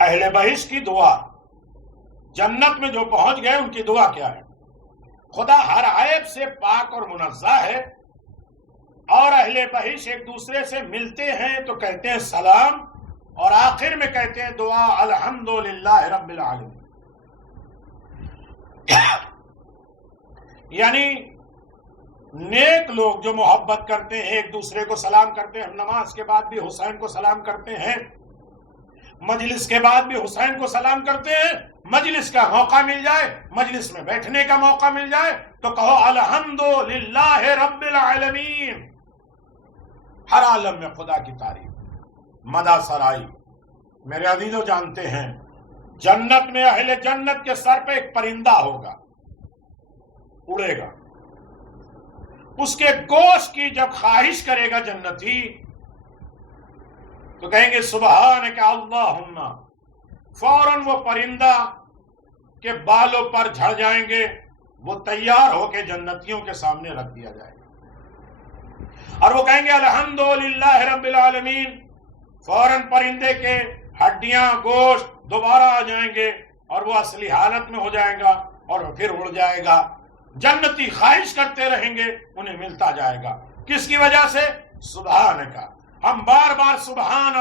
اہل بہشت کی دعا, جنت میں جو پہنچ گئے ان کی دعا کیا ہے؟ خدا ہر عیب سے پاک اور منزہ ہے, اور اہل بہشت ایک دوسرے سے ملتے ہیں تو کہتے ہیں سلام, اور آخر میں کہتے ہیں دعا الحمدللہ رب العالمین. یعنی نیک لوگ جو محبت کرتے ہیں ایک دوسرے کو سلام کرتے ہیں. ہم نماز کے بعد بھی حسین کو سلام کرتے ہیں, مجلس کے بعد بھی حسین کو سلام کرتے ہیں. مجلس کا موقع مل جائے, مجلس میں بیٹھنے کا موقع مل جائے تو کہو الحمدللہ رب العالمین. ہر عالم میں خدا کی تعریف, مدح سرائی. میرے عزیزو جانتے ہیں جنت میں اہل جنت کے سر پہ ایک پرندہ ہوگا, اڑے گا. اس کے گوشت کی جب خواہش کرے گا جنتی تو کہیں گے سبحانک اللہم, فوراً وہ پرندہ کے بالوں پر جھڑ جائیں گے, وہ تیار ہو کے جنتیوں کے سامنے رکھ دیا جائے گا, اور وہ کہیں گے الحمدللہ رب العالمین. فوراً پرندے کے ہڈیاں گوشت دوبارہ آ جائیں گے اور وہ اصلی حالت میں ہو جائے گا اور پھر اڑ جائے گا. جنتی خواہش کرتے رہیں گے, انہیں ملتا جائے گا. کس کی وجہ سے؟ سبحان کا. ہم بار بار سبحان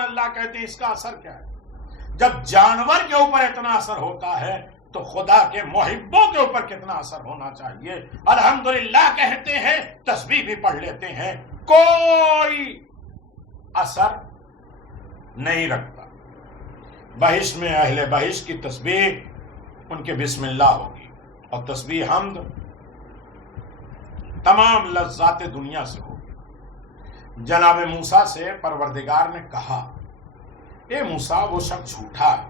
اللہ کہتے ہیں, اس کا اثر کیا ہے؟ جب جانور کے اوپر اتنا اثر ہوتا ہے تو خدا کے محبوں کے اوپر کتنا اثر ہونا چاہیے. الحمدللہ کہتے ہیں, تسبیح بھی پڑھ لیتے ہیں, کوئی اثر نہیں رکھتا. بہشت میں اہل بہشت کی تسبیح ان کے بسم اللہ ہوگی, اور تسبیح حمد تمام لذات دنیا سے ہوگی. جناب موسیٰ سے پروردگار نے کہا, اے موسیٰ وہ شخص جھوٹا ہے,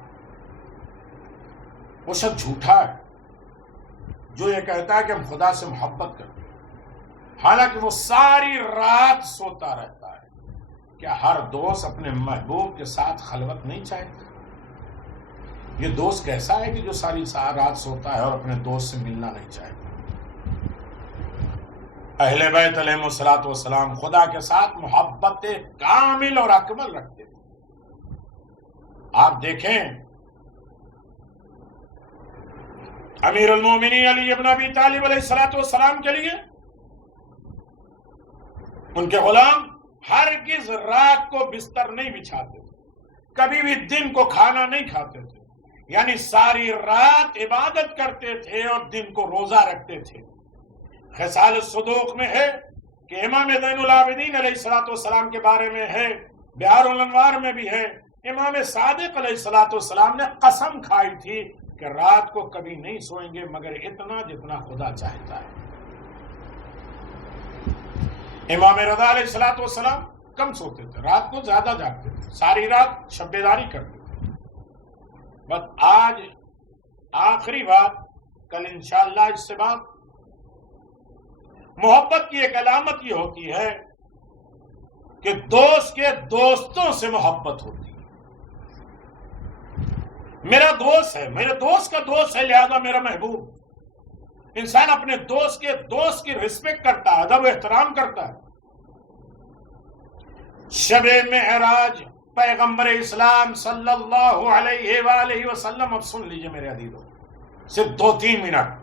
وہ شخص جھوٹا ہے جو یہ کہتا ہے کہ ہم خدا سے محبت کرتے ہیں, حالانکہ وہ ساری رات سوتا رہتا ہے. کیا ہر دوست اپنے محبوب کے ساتھ خلوت نہیں چاہتا؟ یہ دوست کیسا ہے کہ جو ساری رات سوتا ہے اور اپنے دوست سے ملنا نہیں چاہتا؟ اہل بیت علیہ الصلوۃ والسلام خدا کے ساتھ محبت کامل اور اکمل رکھتے تھے. آپ دیکھیں امیر المومنین علی ابن ابی طالب علیہ الصلوۃ والسلام کے لیے ان کے غلام ہرگز رات کو بستر نہیں بچھاتے تھے, کبھی بھی دن کو کھانا نہیں کھاتے تھے. یعنی ساری رات عبادت کرتے تھے اور دن کو روزہ رکھتے تھے. خصال الصدوق میں ہے کہ امام زین العابدین علیہ الصلوۃ والسلام کے بارے میں ہے, بہار الانوار میں بھی ہے. امام صادق علیہ الصلوۃ والسلام نے قسم کھائی تھی کہ رات کو کبھی نہیں سوئیں گے مگر اتنا جتنا خدا چاہتا ہے. امام رضا علیہ الصلوۃ والسلام کم سوتے تھے, رات کو زیادہ جاگتے تھے, ساری رات شب بیداری کرتے تھے. بس آج آخری بات, کل انشاءاللہ اس سے بات. محبت کی ایک علامت یہ ہوتی ہے کہ دوست کے دوستوں سے محبت ہوتی ہے. میرا دوست ہے، میرے دوست کا دوست ہے، لہذا میرا محبوب. انسان اپنے دوست کے دوست کی رسپیکٹ کرتا ہے، ادب و احترام کرتا ہے. شب معراج پیغمبر اسلام صلی اللہ علیہ وآلہ وسلم، اب سن لیجئے میرے عزیزو، صرف 2-3 منٹ.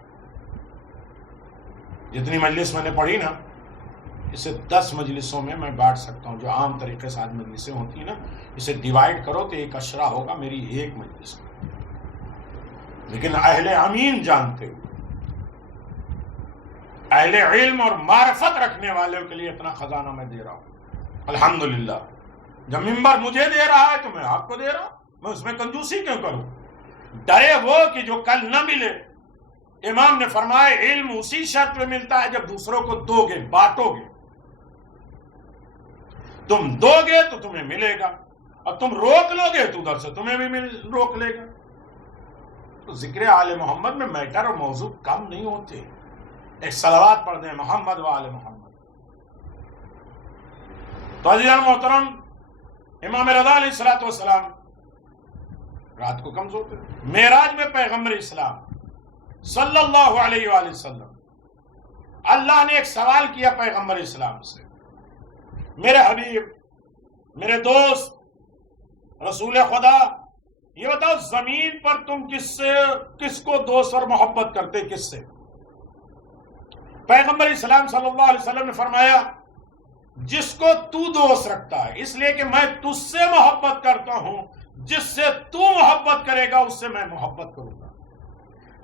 جتنی مجلس میں نے پڑھی نا، اسے 10 مجلسوں میں میں بانٹ سکتا ہوں. جو عام طریقے سے آج مجلسیں ہوتی ہیں نا، اسے ڈیوائیڈ کرو تو ایک اشرا ہوگا میری ایک مجلس میں. لیکن اہل امین جانتے ہو، اہل علم اور معرفت رکھنے والوں کے لیے اتنا خزانہ میں دے رہا ہوں. الحمدللہ. جب ممبر مجھے دے رہا ہے تو میں آپ کو دے رہا ہوں. میں اس میں کنجوسی کیوں کروں؟ ڈرے وہ کہ جو کل نہ ملے. امام نے فرمایا علم اسی شرط میں ملتا ہے جب دوسروں کو دو گے، بانٹو گے. تم دو گے تو تمہیں ملے گا، اور تم روک لو گے تو ادھر سے تمہیں بھی روک لے گا. تو ذکر آل محمد میں میٹر اور موضوع کم نہیں ہوتے. ایک صلوات پڑھ دیں محمد و آل محمد. تو عزیزان محترم، امام رضا علیہ الصلوۃ والسلام رات کو کم سوتے. معراج میں پیغمبر اسلام صلی اللہ علیہ وآلہ وسلم، اللہ نے ایک سوال کیا پیغمبر اسلام سے، میرے حبیب، میرے دوست، رسول خدا، یہ بتاؤ زمین پر تم کس کو دوست اور محبت کرتے، کس سے؟ پیغمبر اسلام صلی اللہ علیہ وسلم نے فرمایا جس کو تو دوست رکھتا ہے، اس لیے کہ میں تجھ سے محبت کرتا ہوں. جس سے تو محبت کرے گا اس سے میں محبت کروں گا.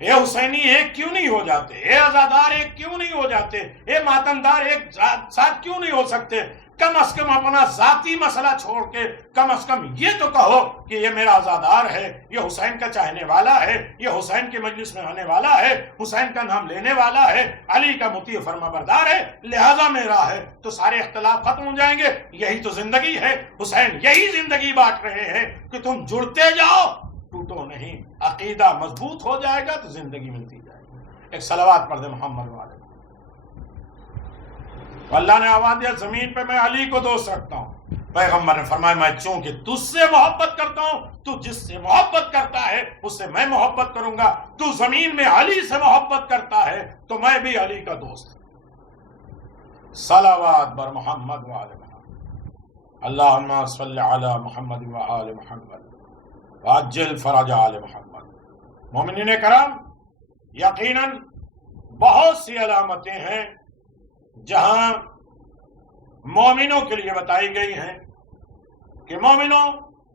اے حسینی ایک کیوں نہیں ہو جاتے؟ اے عزادار ایک کیوں نہیں ہو جاتے؟ اے ماتمدار ایک ساتھ کیوں نہیں ہو سکتے؟ کم از کم اپنا ذاتی مسئلہ چھوڑ کے کم از کم یہ تو کہو کہ یہ میرا عزادار ہے، یہ حسین کا چاہنے والا ہے، یہ حسین کی مجلس میں آنے والا ہے، حسین کا نام لینے والا ہے، علی کا مطیع فرما بردار ہے، لہذا میرا ہے. تو سارے اختلاف ختم ہو جائیں گے. یہی تو زندگی ہے. حسین یہی زندگی بانٹ رہے ہیں کہ تم جڑتے جاؤ، ٹوٹو نہیں. عقیدہ مضبوط ہو جائے گا تو زندگی ملتی جائے گی. ایک صلوات پڑھ دے محمد والے. اللہ نے آواز دیا زمین پہ میں علی کو دوست رکھتا ہوں. پیغمبر نے فرمایا میں چونکہ تجھ سے محبت کرتا ہوں، تو جس سے محبت کرتا ہے اس سے میں محبت کروں گا. تو زمین میں علی سے محبت کرتا ہے تو میں بھی علی کا دوست ہوں. صلوات بر محمد و آل محمد. اللہم صلی علی محمد و آل محمد وعجل فرج آل محمد. مومنین کرام، یقیناً بہت سی علامتیں ہیں جہاں مومنوں کے لیے بتائی گئی ہیں کہ مومنوں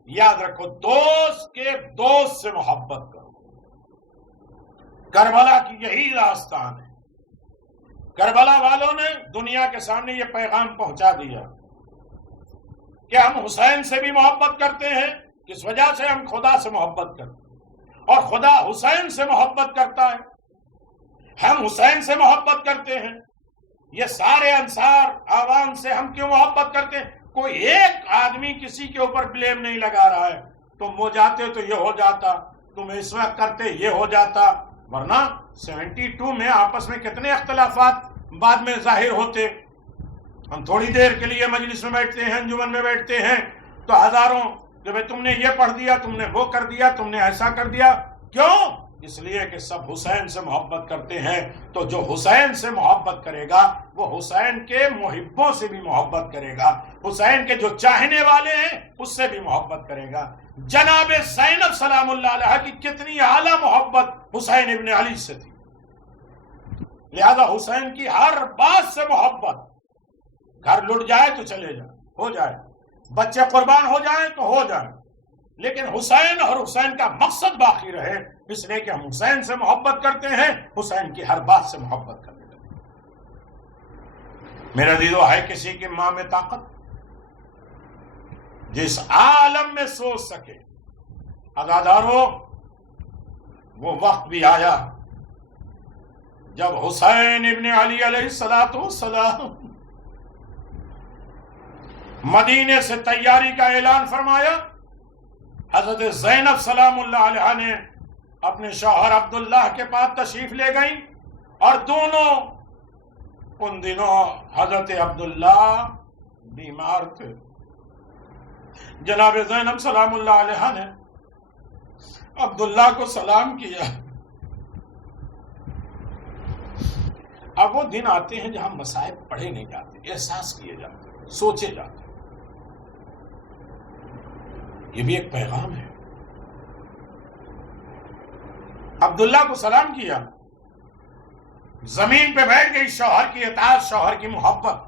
یاد رکھو دوست کے دوست سے محبت کرو. کربلا کی یہی داستان ہے. کربلا والوں نے دنیا کے سامنے یہ پیغام پہنچا دیا کہ ہم حسین سے بھی محبت کرتے ہیں. کس وجہ سے؟ ہم خدا سے محبت کرتے ہیں اور خدا حسین سے محبت کرتا ہے. ہم حسین سے محبت کرتے ہیں. یہ سارے انصار عوام سے ہم کیوں محبت کرتے ہیں؟ کوئی ایک آدمی کسی کے اوپر بلیم نہیں لگا رہا ہے. تم وہ جاتے تو یہ ہو جاتا، تم اس وقت کرتے یہ ہو جاتا. ورنہ 72 میں آپس میں کتنے اختلافات بعد میں ظاہر ہوتے. ہم تھوڑی دیر کے لیے مجلس میں بیٹھتے ہیں، انجمن میں بیٹھتے ہیں تو ہزاروں کہ بھئی تم نے یہ پڑھ دیا، تم نے وہ کر دیا، تم نے ایسا کر دیا. کیوں؟ اس لیے کہ سب حسین سے محبت کرتے ہیں. تو جو حسین سے محبت کرے گا وہ حسین کے محبوں سے بھی محبت کرے گا، حسین کے جو چاہنے والے ہیں اس سے بھی محبت کرے گا. جناب زینب سلام اللہ علیہ کی کتنی اعلیٰ محبت حسین ابن علی سے تھی. لہذا حسین کی ہر بات سے محبت. گھر لٹ جائے تو چلے جائے، ہو جائے، بچے قربان ہو جائیں تو ہو جائیں، لیکن حسین اور حسین کا مقصد باقی رہے. اس لیے کہ ہم حسین سے محبت کرتے ہیں، حسین کی ہر بات سے محبت کرتے ہیں. میرے عزیزو، ہے کسی کی ماں میں طاقت جس عالم میں سوچ سکے؟ عزادارو، وہ وقت بھی آیا جب حسین ابن علی علیہ السلام مدینے سے تیاری کا اعلان فرمایا. حضرت زینب سلام اللہ علیہ نے اپنے شوہر عبداللہ کے پاس تشریف لے گئیں اور دونوں ان دنوں حضرت عبداللہ بیمار تھے. جناب زینب سلام اللہ علیہ نے عبداللہ کو سلام کیا. اب وہ دن آتے ہیں جہاں مصائب پڑھے نہیں جاتے، احساس کیے جاتے، سوچے جاتے. یہ بھی ایک پیغام ہے. عبداللہ کو سلام کیا، زمین پہ بیٹھ گئی. شوہر کی اطاعت، شوہر کی محبت.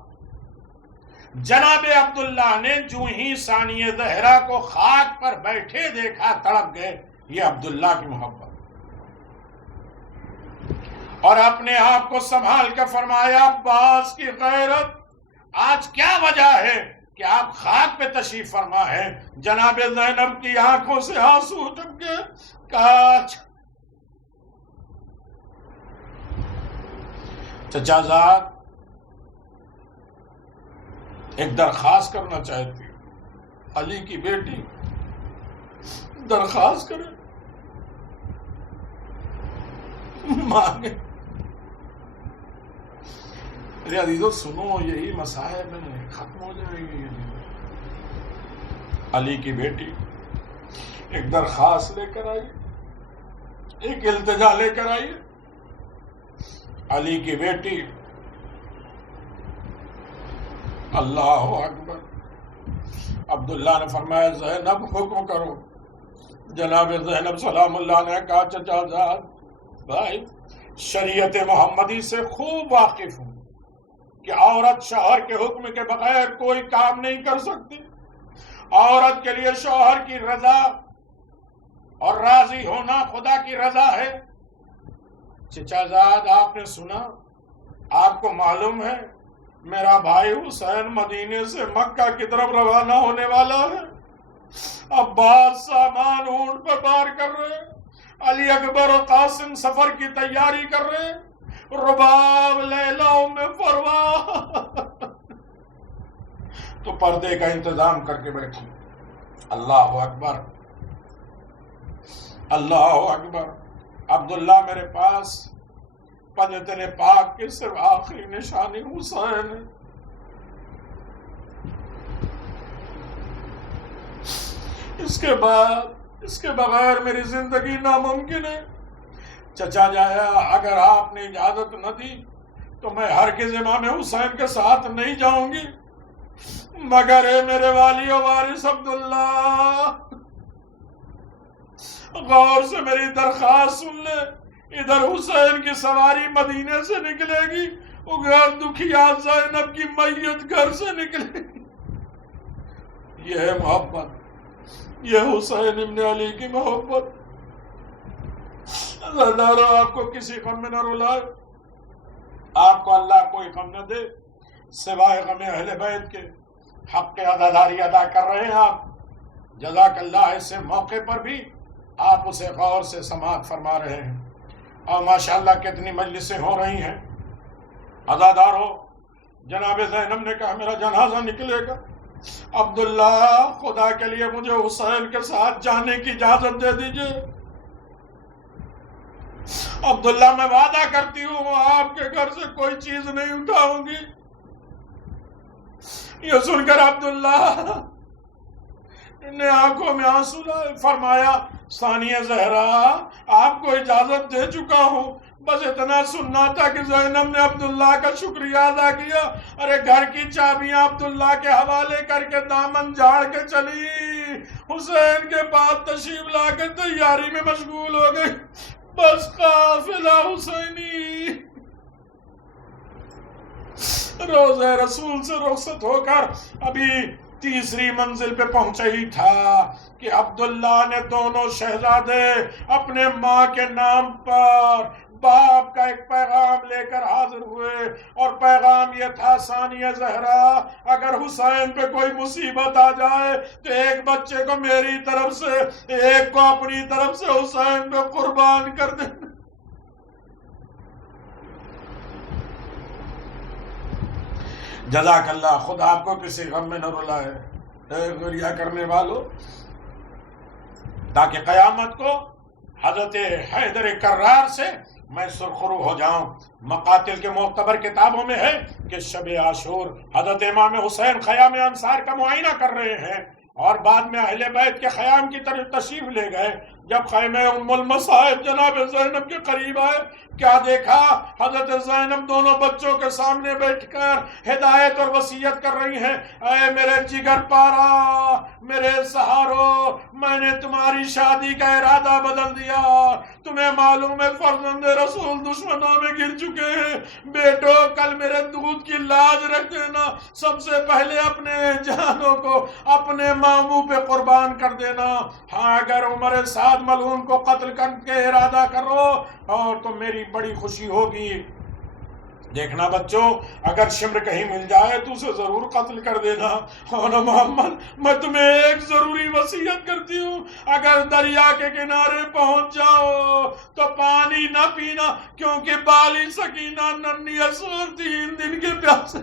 جناب عبداللہ نے جو ہی ثانیہ زہرا کو خاک پر بیٹھے دیکھا تڑپ گئے. یہ عبداللہ کی محبت. اور اپنے آپ کو سنبھال کر فرمایا عباس کی غیرت، آج کیا وجہ ہے کہ آپ خاک پہ تشریف فرما ہے؟ جناب زینب کی آنکھوں سے آنسو ٹپکے. کاش چچا زاد ایک درخواست کرنا چاہتی. علی کی بیٹی درخواست کرے، مانگے. میرے عزیزو سنو، یہی مسائل میں ختم ہو جائے گی. علی کی بیٹی ایک درخواست لے کر آئی، ایک التجا لے کر آئی. علی کی بیٹی اللہ اکبر. عبداللہ نے فرمایا زینب حکم کرو. جناب زینب سلام اللہ نے کہا چچا زاد بھائی، شریعت محمدی سے خوب واقف ہوں کہ عورت شوہر کے حکم کے بغیر کوئی کام نہیں کر سکتی. عورت کے لیے شوہر کی رضا اور راضی ہونا خدا کی رضا ہے. چچا زاد آپ نے سنا، آپ کو معلوم ہے میرا بھائی حسین مدینے سے مکہ کی طرف روانہ ہونے والا ہے. عباس سامان اونٹ پر بار کر رہے، علی اکبر و قاسم سفر کی تیاری کر رہے، رباب لیلا ام فروا تو پردے کا انتظام کر کے بیٹھی. اللہ اکبر، اللہ اکبر. عبداللہ میرے پاس پنجتن پاک کی صرف آخری نشانی حسین ہے. اس کے بغیر میری زندگی ناممکن ہے. چچا جایا اگر آپ نے اجازت نہ دی تو میں ہرگز امام حسین کے ساتھ نہیں جاؤں گی، مگر اے میرے والی و وارث عبداللہ غور سے میری درخواست سن لے. ادھر حسین کی سواری مدینے سے نکلے گی، ادھر دکھیا زینب کی میت گھر سے نکلے گی. یہ ہے محبت، یہ حسین ابن علی کی محبت. اللہ آپ کو کسی غم میں نہ رلائے، آپ کو اللہ کوئی غم نہ دے سوائے غم اہل بیت کے. حق کے عزاداری ادا کر رہے ہیں آپ، جزاک اللہ. ایسے موقع پر بھی آپ اسے غور سے سماعت فرما رہے ہیں. اور ماشاءاللہ کتنی مجلسیں ہو رہی ہیں. عزادارو، جناب زینب نے کہا میرا جنازہ نکلے گا. عبداللہ خدا کے لیے مجھے حسین کے ساتھ جانے کی اجازت دے دیجئے. عبداللہ میں وعدہ کرتی ہوں آپ کے گھر سے کوئی چیز نہیں اٹھاؤں گی. یہ سن کر عبداللہ نے آنکھوں میں آنسو لائے. فرمایا ثانیہ زہرا آپ کو اجازت دے چکا ہوں، بس اتنا سننا تھا کہ زینب نے عبداللہ کا شکریہ ادا کیا. ارے گھر کی چابیاں عبداللہ کے حوالے کر کے دامن جھاڑ کے چلی، حسین کے پاس تشریف لا کر تیاری میں مشغول ہو گئی. بس قافلہ حسینی روضہ رسول سے رخصت ہو کر ابھی تیسری منزل پہ پہنچا ہی تھا کہ عبداللہ نے دونوں شہزادے اپنے ماں کے نام پر باپ کا ایک پیغام لے کر حاضر ہوئے. اور پیغام یہ تھا ثانیہ زہرا اگر حسین پہ کوئی مصیبت آ جائے تو ایک بچے کو میری طرف سے، ایک کو اپنی طرف سے حسین پہ قربان کر دینا. جزاک اللہ. خدا آپ کو کسی غم میں نہ رلائے. غریہ کرنے والوں، تاکہ قیامت کو حضرت حیدر کرار سے میں سرخرو ہو جاؤں. مقاتل کے معتبر کتابوں میں ہے کہ شب عاشور حضرت امام حسین خیام انصار کا معائنہ کر رہے ہیں اور بعد میں اہل بیت کے خیام کی طرف تشریف لے گئے. جب خیمہ ام المصائب جناب زینب کے قریب آئے, کیا دیکھا؟ حضرت زینب دونوں بچوں کے سامنے بیٹھ کر ہدایت اور وصیت کر رہی ہیں. اے میرے جگر پارا, میرے سہارو, میں نے تمہاری شادی کا ارادہ بدل دیا. تمہیں معلوم ہے فرزند رسول دشمنوں میں گر چکے ہیں. بیٹو کل میرے دودھ کی لاج رکھ دینا. سب سے پہلے اپنے جانوں کو اپنے ماموں پہ قربان کر دینا. ہاں اگر عمر سعد ملعون کو قتل کر کے ارادہ کرو اور تو میری بڑی خوشی ہوگی. دیکھنا بچوں, اگر شمر کہیں مل جائے تو اسے ضرور قتل کر دینا. اور محمد میں تمہیں ایک ضروری وصیت کرتی ہوں, اگر دریا کے کنارے پہنچ جاؤ تو پانی نہ پینا, کیونکہ بالی سکینہ ننھی اسور 3 دن کے پیاسے.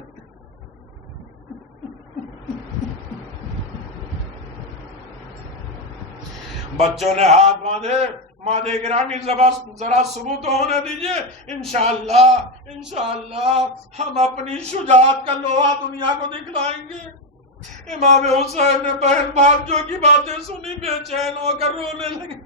بچوں نے ہاتھ باندھے. مادے گرامی ذرا ثبوت ہونے دیجئے. انشاءاللہ ہم اپنی شجاعت کا لوہا دنیا کو دکھلائیں گے. امام حسین نے بہن بھائیوں کی باتیں سنی, بے چین ہو کر رونے لگے.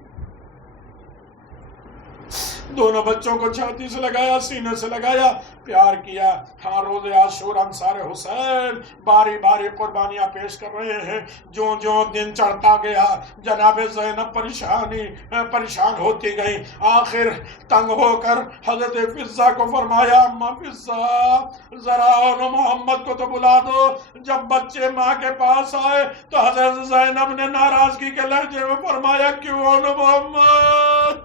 دونوں بچوں کو چھاتی سے لگایا, سینے سے لگایا, پیار کیا. ہاں روز عاشور انصار حسین باری باری قربانیاں پیش کر رہے ہیں. جو جو دن چڑھتا گیا جناب زینب پریشان ہوتی گئی. آخر تنگ ہو کر حضرت فضہ کو فرمایا, اماں فضہ ذرا اور محمد کو تو بلا دو. جب بچے ماں کے پاس آئے تو حضرت زینب نے ناراضگی کے لہجے میں فرمایا, کیوں محمد,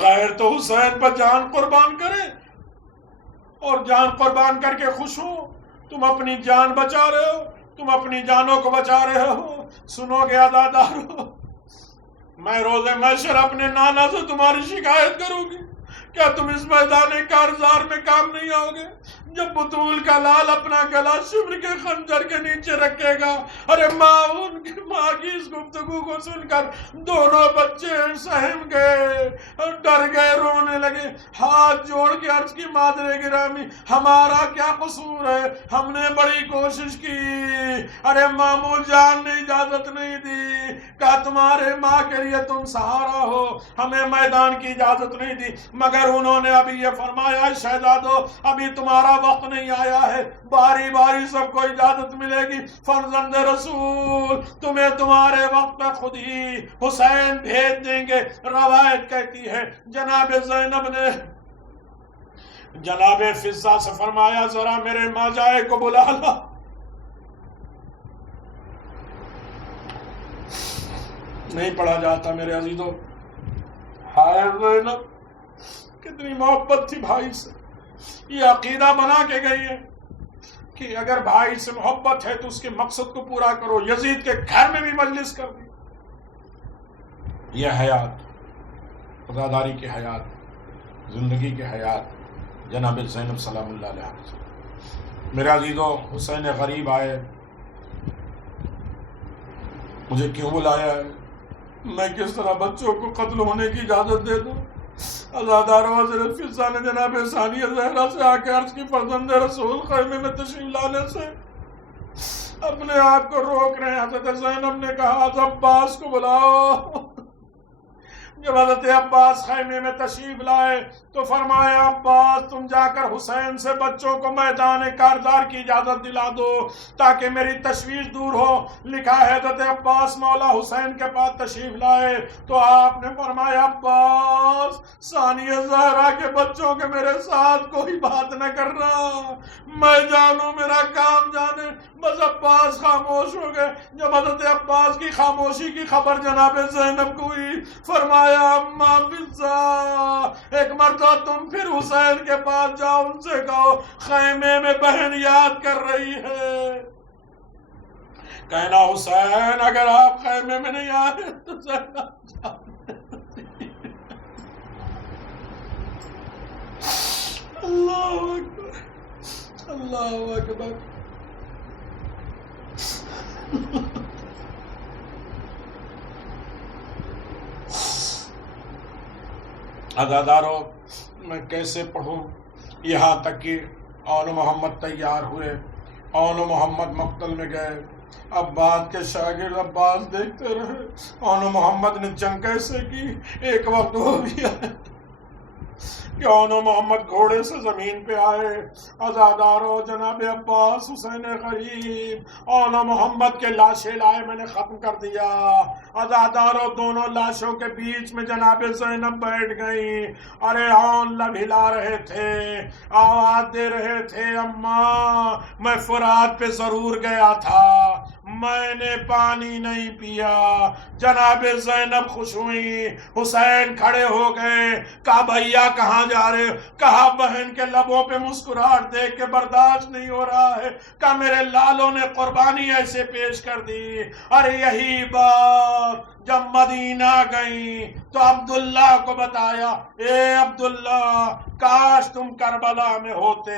غیر تو حسین پر جان قربان کرے اور جان قربان کر کے خوش ہو. تم اپنی جان بچا رہے ہو, تم اپنی جانوں کو بچا رہے ہو. سنو گے عزادارو, میں روز محشر اپنے نانا سے تمہاری شکایت کروں گی. کیا تم اس میدان کارزار میں کام نہیں آؤ گے جب بطول کا لال اپنا گلا شمر کے خنجر کے نیچے رکھے گا؟ ارے ماں کی اس گفتگو کو سن کر دونوں بچے سہم گئے, ڈر گئے, رونے لگے. ہاتھ جوڑ کے عرض کی, مادر گرامی ہمارا کیا قصور ہے, ہم نے بڑی کوشش کی. ارے ماموں جان نے اجازت نہیں دی, کہا تمہارے ماں کے لیے تم سہارا ہو, ہمیں میدان کی اجازت نہیں دی. مگر انہوں نے ابھی یہ فرمایا, شہزادو ابھی تمہارا وقت نہیں آیا ہے, باری باری سب کو اجازت ملے گی. فرزند رسول تمہیں تمہارے وقت میں خود ہی حسین بھیج دیں گے. روایت کہتی ہے جناب زینب نے جناب فضہ سے فرمایا, ذرا میرے ماجائے کو بلا لا. نہیں پڑھا جاتا میرے عزیزوں. ہائے زینب, کتنی محبت تھی بھائی سے. یہ عقیدہ بنا کے گئی ہے کہ اگر بھائی سے محبت ہے تو اس کے مقصد کو پورا کرو. یزید کے گھر میں بھی مجلس کر دی. یہ حیات, عزاداری کی حیات, زندگی کی حیات جناب زینب سلام اللہ علیہ. میرے عزیزوں, حسین غریب آئے, مجھے کیوں بلایا ہے, میں کس طرح بچوں کو قتل ہونے کی اجازت دے دوں؟ عزادارو, حضرت فضہ نے جناب ثانیہ زہرا سے آ کے عرض کی, فرزند رسول خیمے میں تشریف لانے سے اپنے آپ کو روک رہے ہیں. حضرت زینب نے کہا, عباس کو بلاؤ. جب حضرت عباس خیمے میں تشریف لائے تو فرمایا, عباس تم جا کر حسین سے بچوں کو میدان کارزار کی اجازت دلا دو تاکہ میری تشویش دور ہو. لکھا ہے حضرت عباس مولا حسین کے پاس تشریف لائے تو آپ نے فرمایا, عباس ثانیہ زہرا کے بچوں کے میرے ساتھ کوئی بات نہ کرنا, میں جانوں میرا کام جانے. بس عباس خاموش ہو گئے. جب حضرت عباس کی خاموشی کی خبر جناب زینب کو ہوئی, فرمایا, اماں فضہ ایک مرتبہ تم پھر حسین کے پاس جاؤ, ان سے کہو خیمے میں بہن یاد کر رہی ہے. کہنا, حسین اگر آپ خیمے میں نہیں آئے تو زینب اللہ اکبر, اللہ اکبر. عزادارو میں کیسے پڑھوں؟ یہاں تک کہ اون محمد تیار ہوئے، اون محمد مقتل میں گئے، عباس کے شاگرد عباس دیکھتے رہے اون محمد نے جنگ کیسے کی۔ ایک وقت وہ بھی آئے کہ اون محمد گھوڑے سے زمین پہ آئے، عزادارو جناب عباس حسین غریب اون محمد کے لاشیں لائے، میں نے ختم کر دیا۔ عزادارو دونوں لاشوں کے بیچ میں جناب زینب بیٹھ گئی، ارے اون لب ہلا رہے تھے، آواز دے رہے تھے، اماں میں فرات پہ ضرور گیا تھا، میں نے پانی نہیں پیا۔ جناب زینب خوش ہوئی، حسین کھڑے ہو گئے، کہا بھیا کہاں جا رہے ہو؟ کہا بہن کے لبوں پہ مسکراہٹ دیکھ کے برداشت نہیں ہو رہا ہے، کہا میرے لالوں نے قربانی ایسے پیش کر دی۔ ارے یہی بات جب مدینہ گئی تو عبداللہ کو بتایا، اے عبداللہ کاش تم کربلا میں ہوتے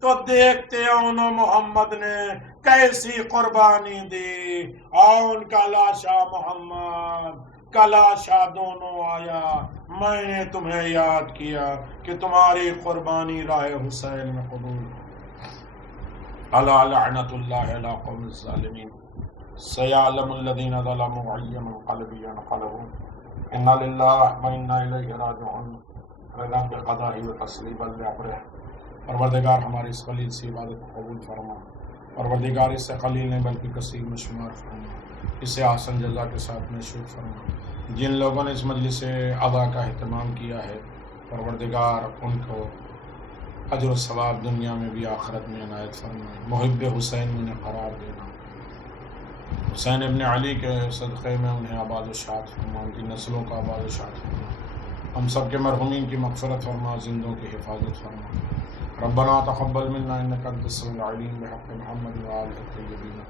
تو دیکھتے اون محمد نے کیسی قربانی دی۔ اون کا لاشا محمد کا لاشا دونوں آیا، میں نے تمہیں یاد کیا کہ تمہاری قربانی راہ حسین میں قبول ہو۔ الا لعنت اللہ علی قوم الظالمین سیعلم الذین ظلموا ای منقلب ینقلبون انا للہ و انا الیہ راجعون رضا بقضاء و تسلیما لامرہ۔ پروردگار ہماری اس قلیل سی عبادت کو قبول فرما، پروردگار اس سے قلیل نہیں بلکہ کثیر میں شمار فرما، اسے احسن جزا کے ساتھ محشور فرما۔ جن لوگوں نے اس مجلس ادا کا اہتمام کیا ہے پروردگار ان کو اجر و ثواب دنیا میں بھی آخرت میں عنایت فرمائے۔ محب حسین انہیں قرار دینا، حسین ابن علی کے صدقے میں انہیں آباد و شاد فرما، ان کی نسلوں کا آباد و شاد فرما، ہم سب کے مرحومین کی مغفرت فرما، زندوں کی حفاظت فرما۔ ربنا تقبل منا انک انت السمیع العلیم بحق محمد وآلہ الطیبین۔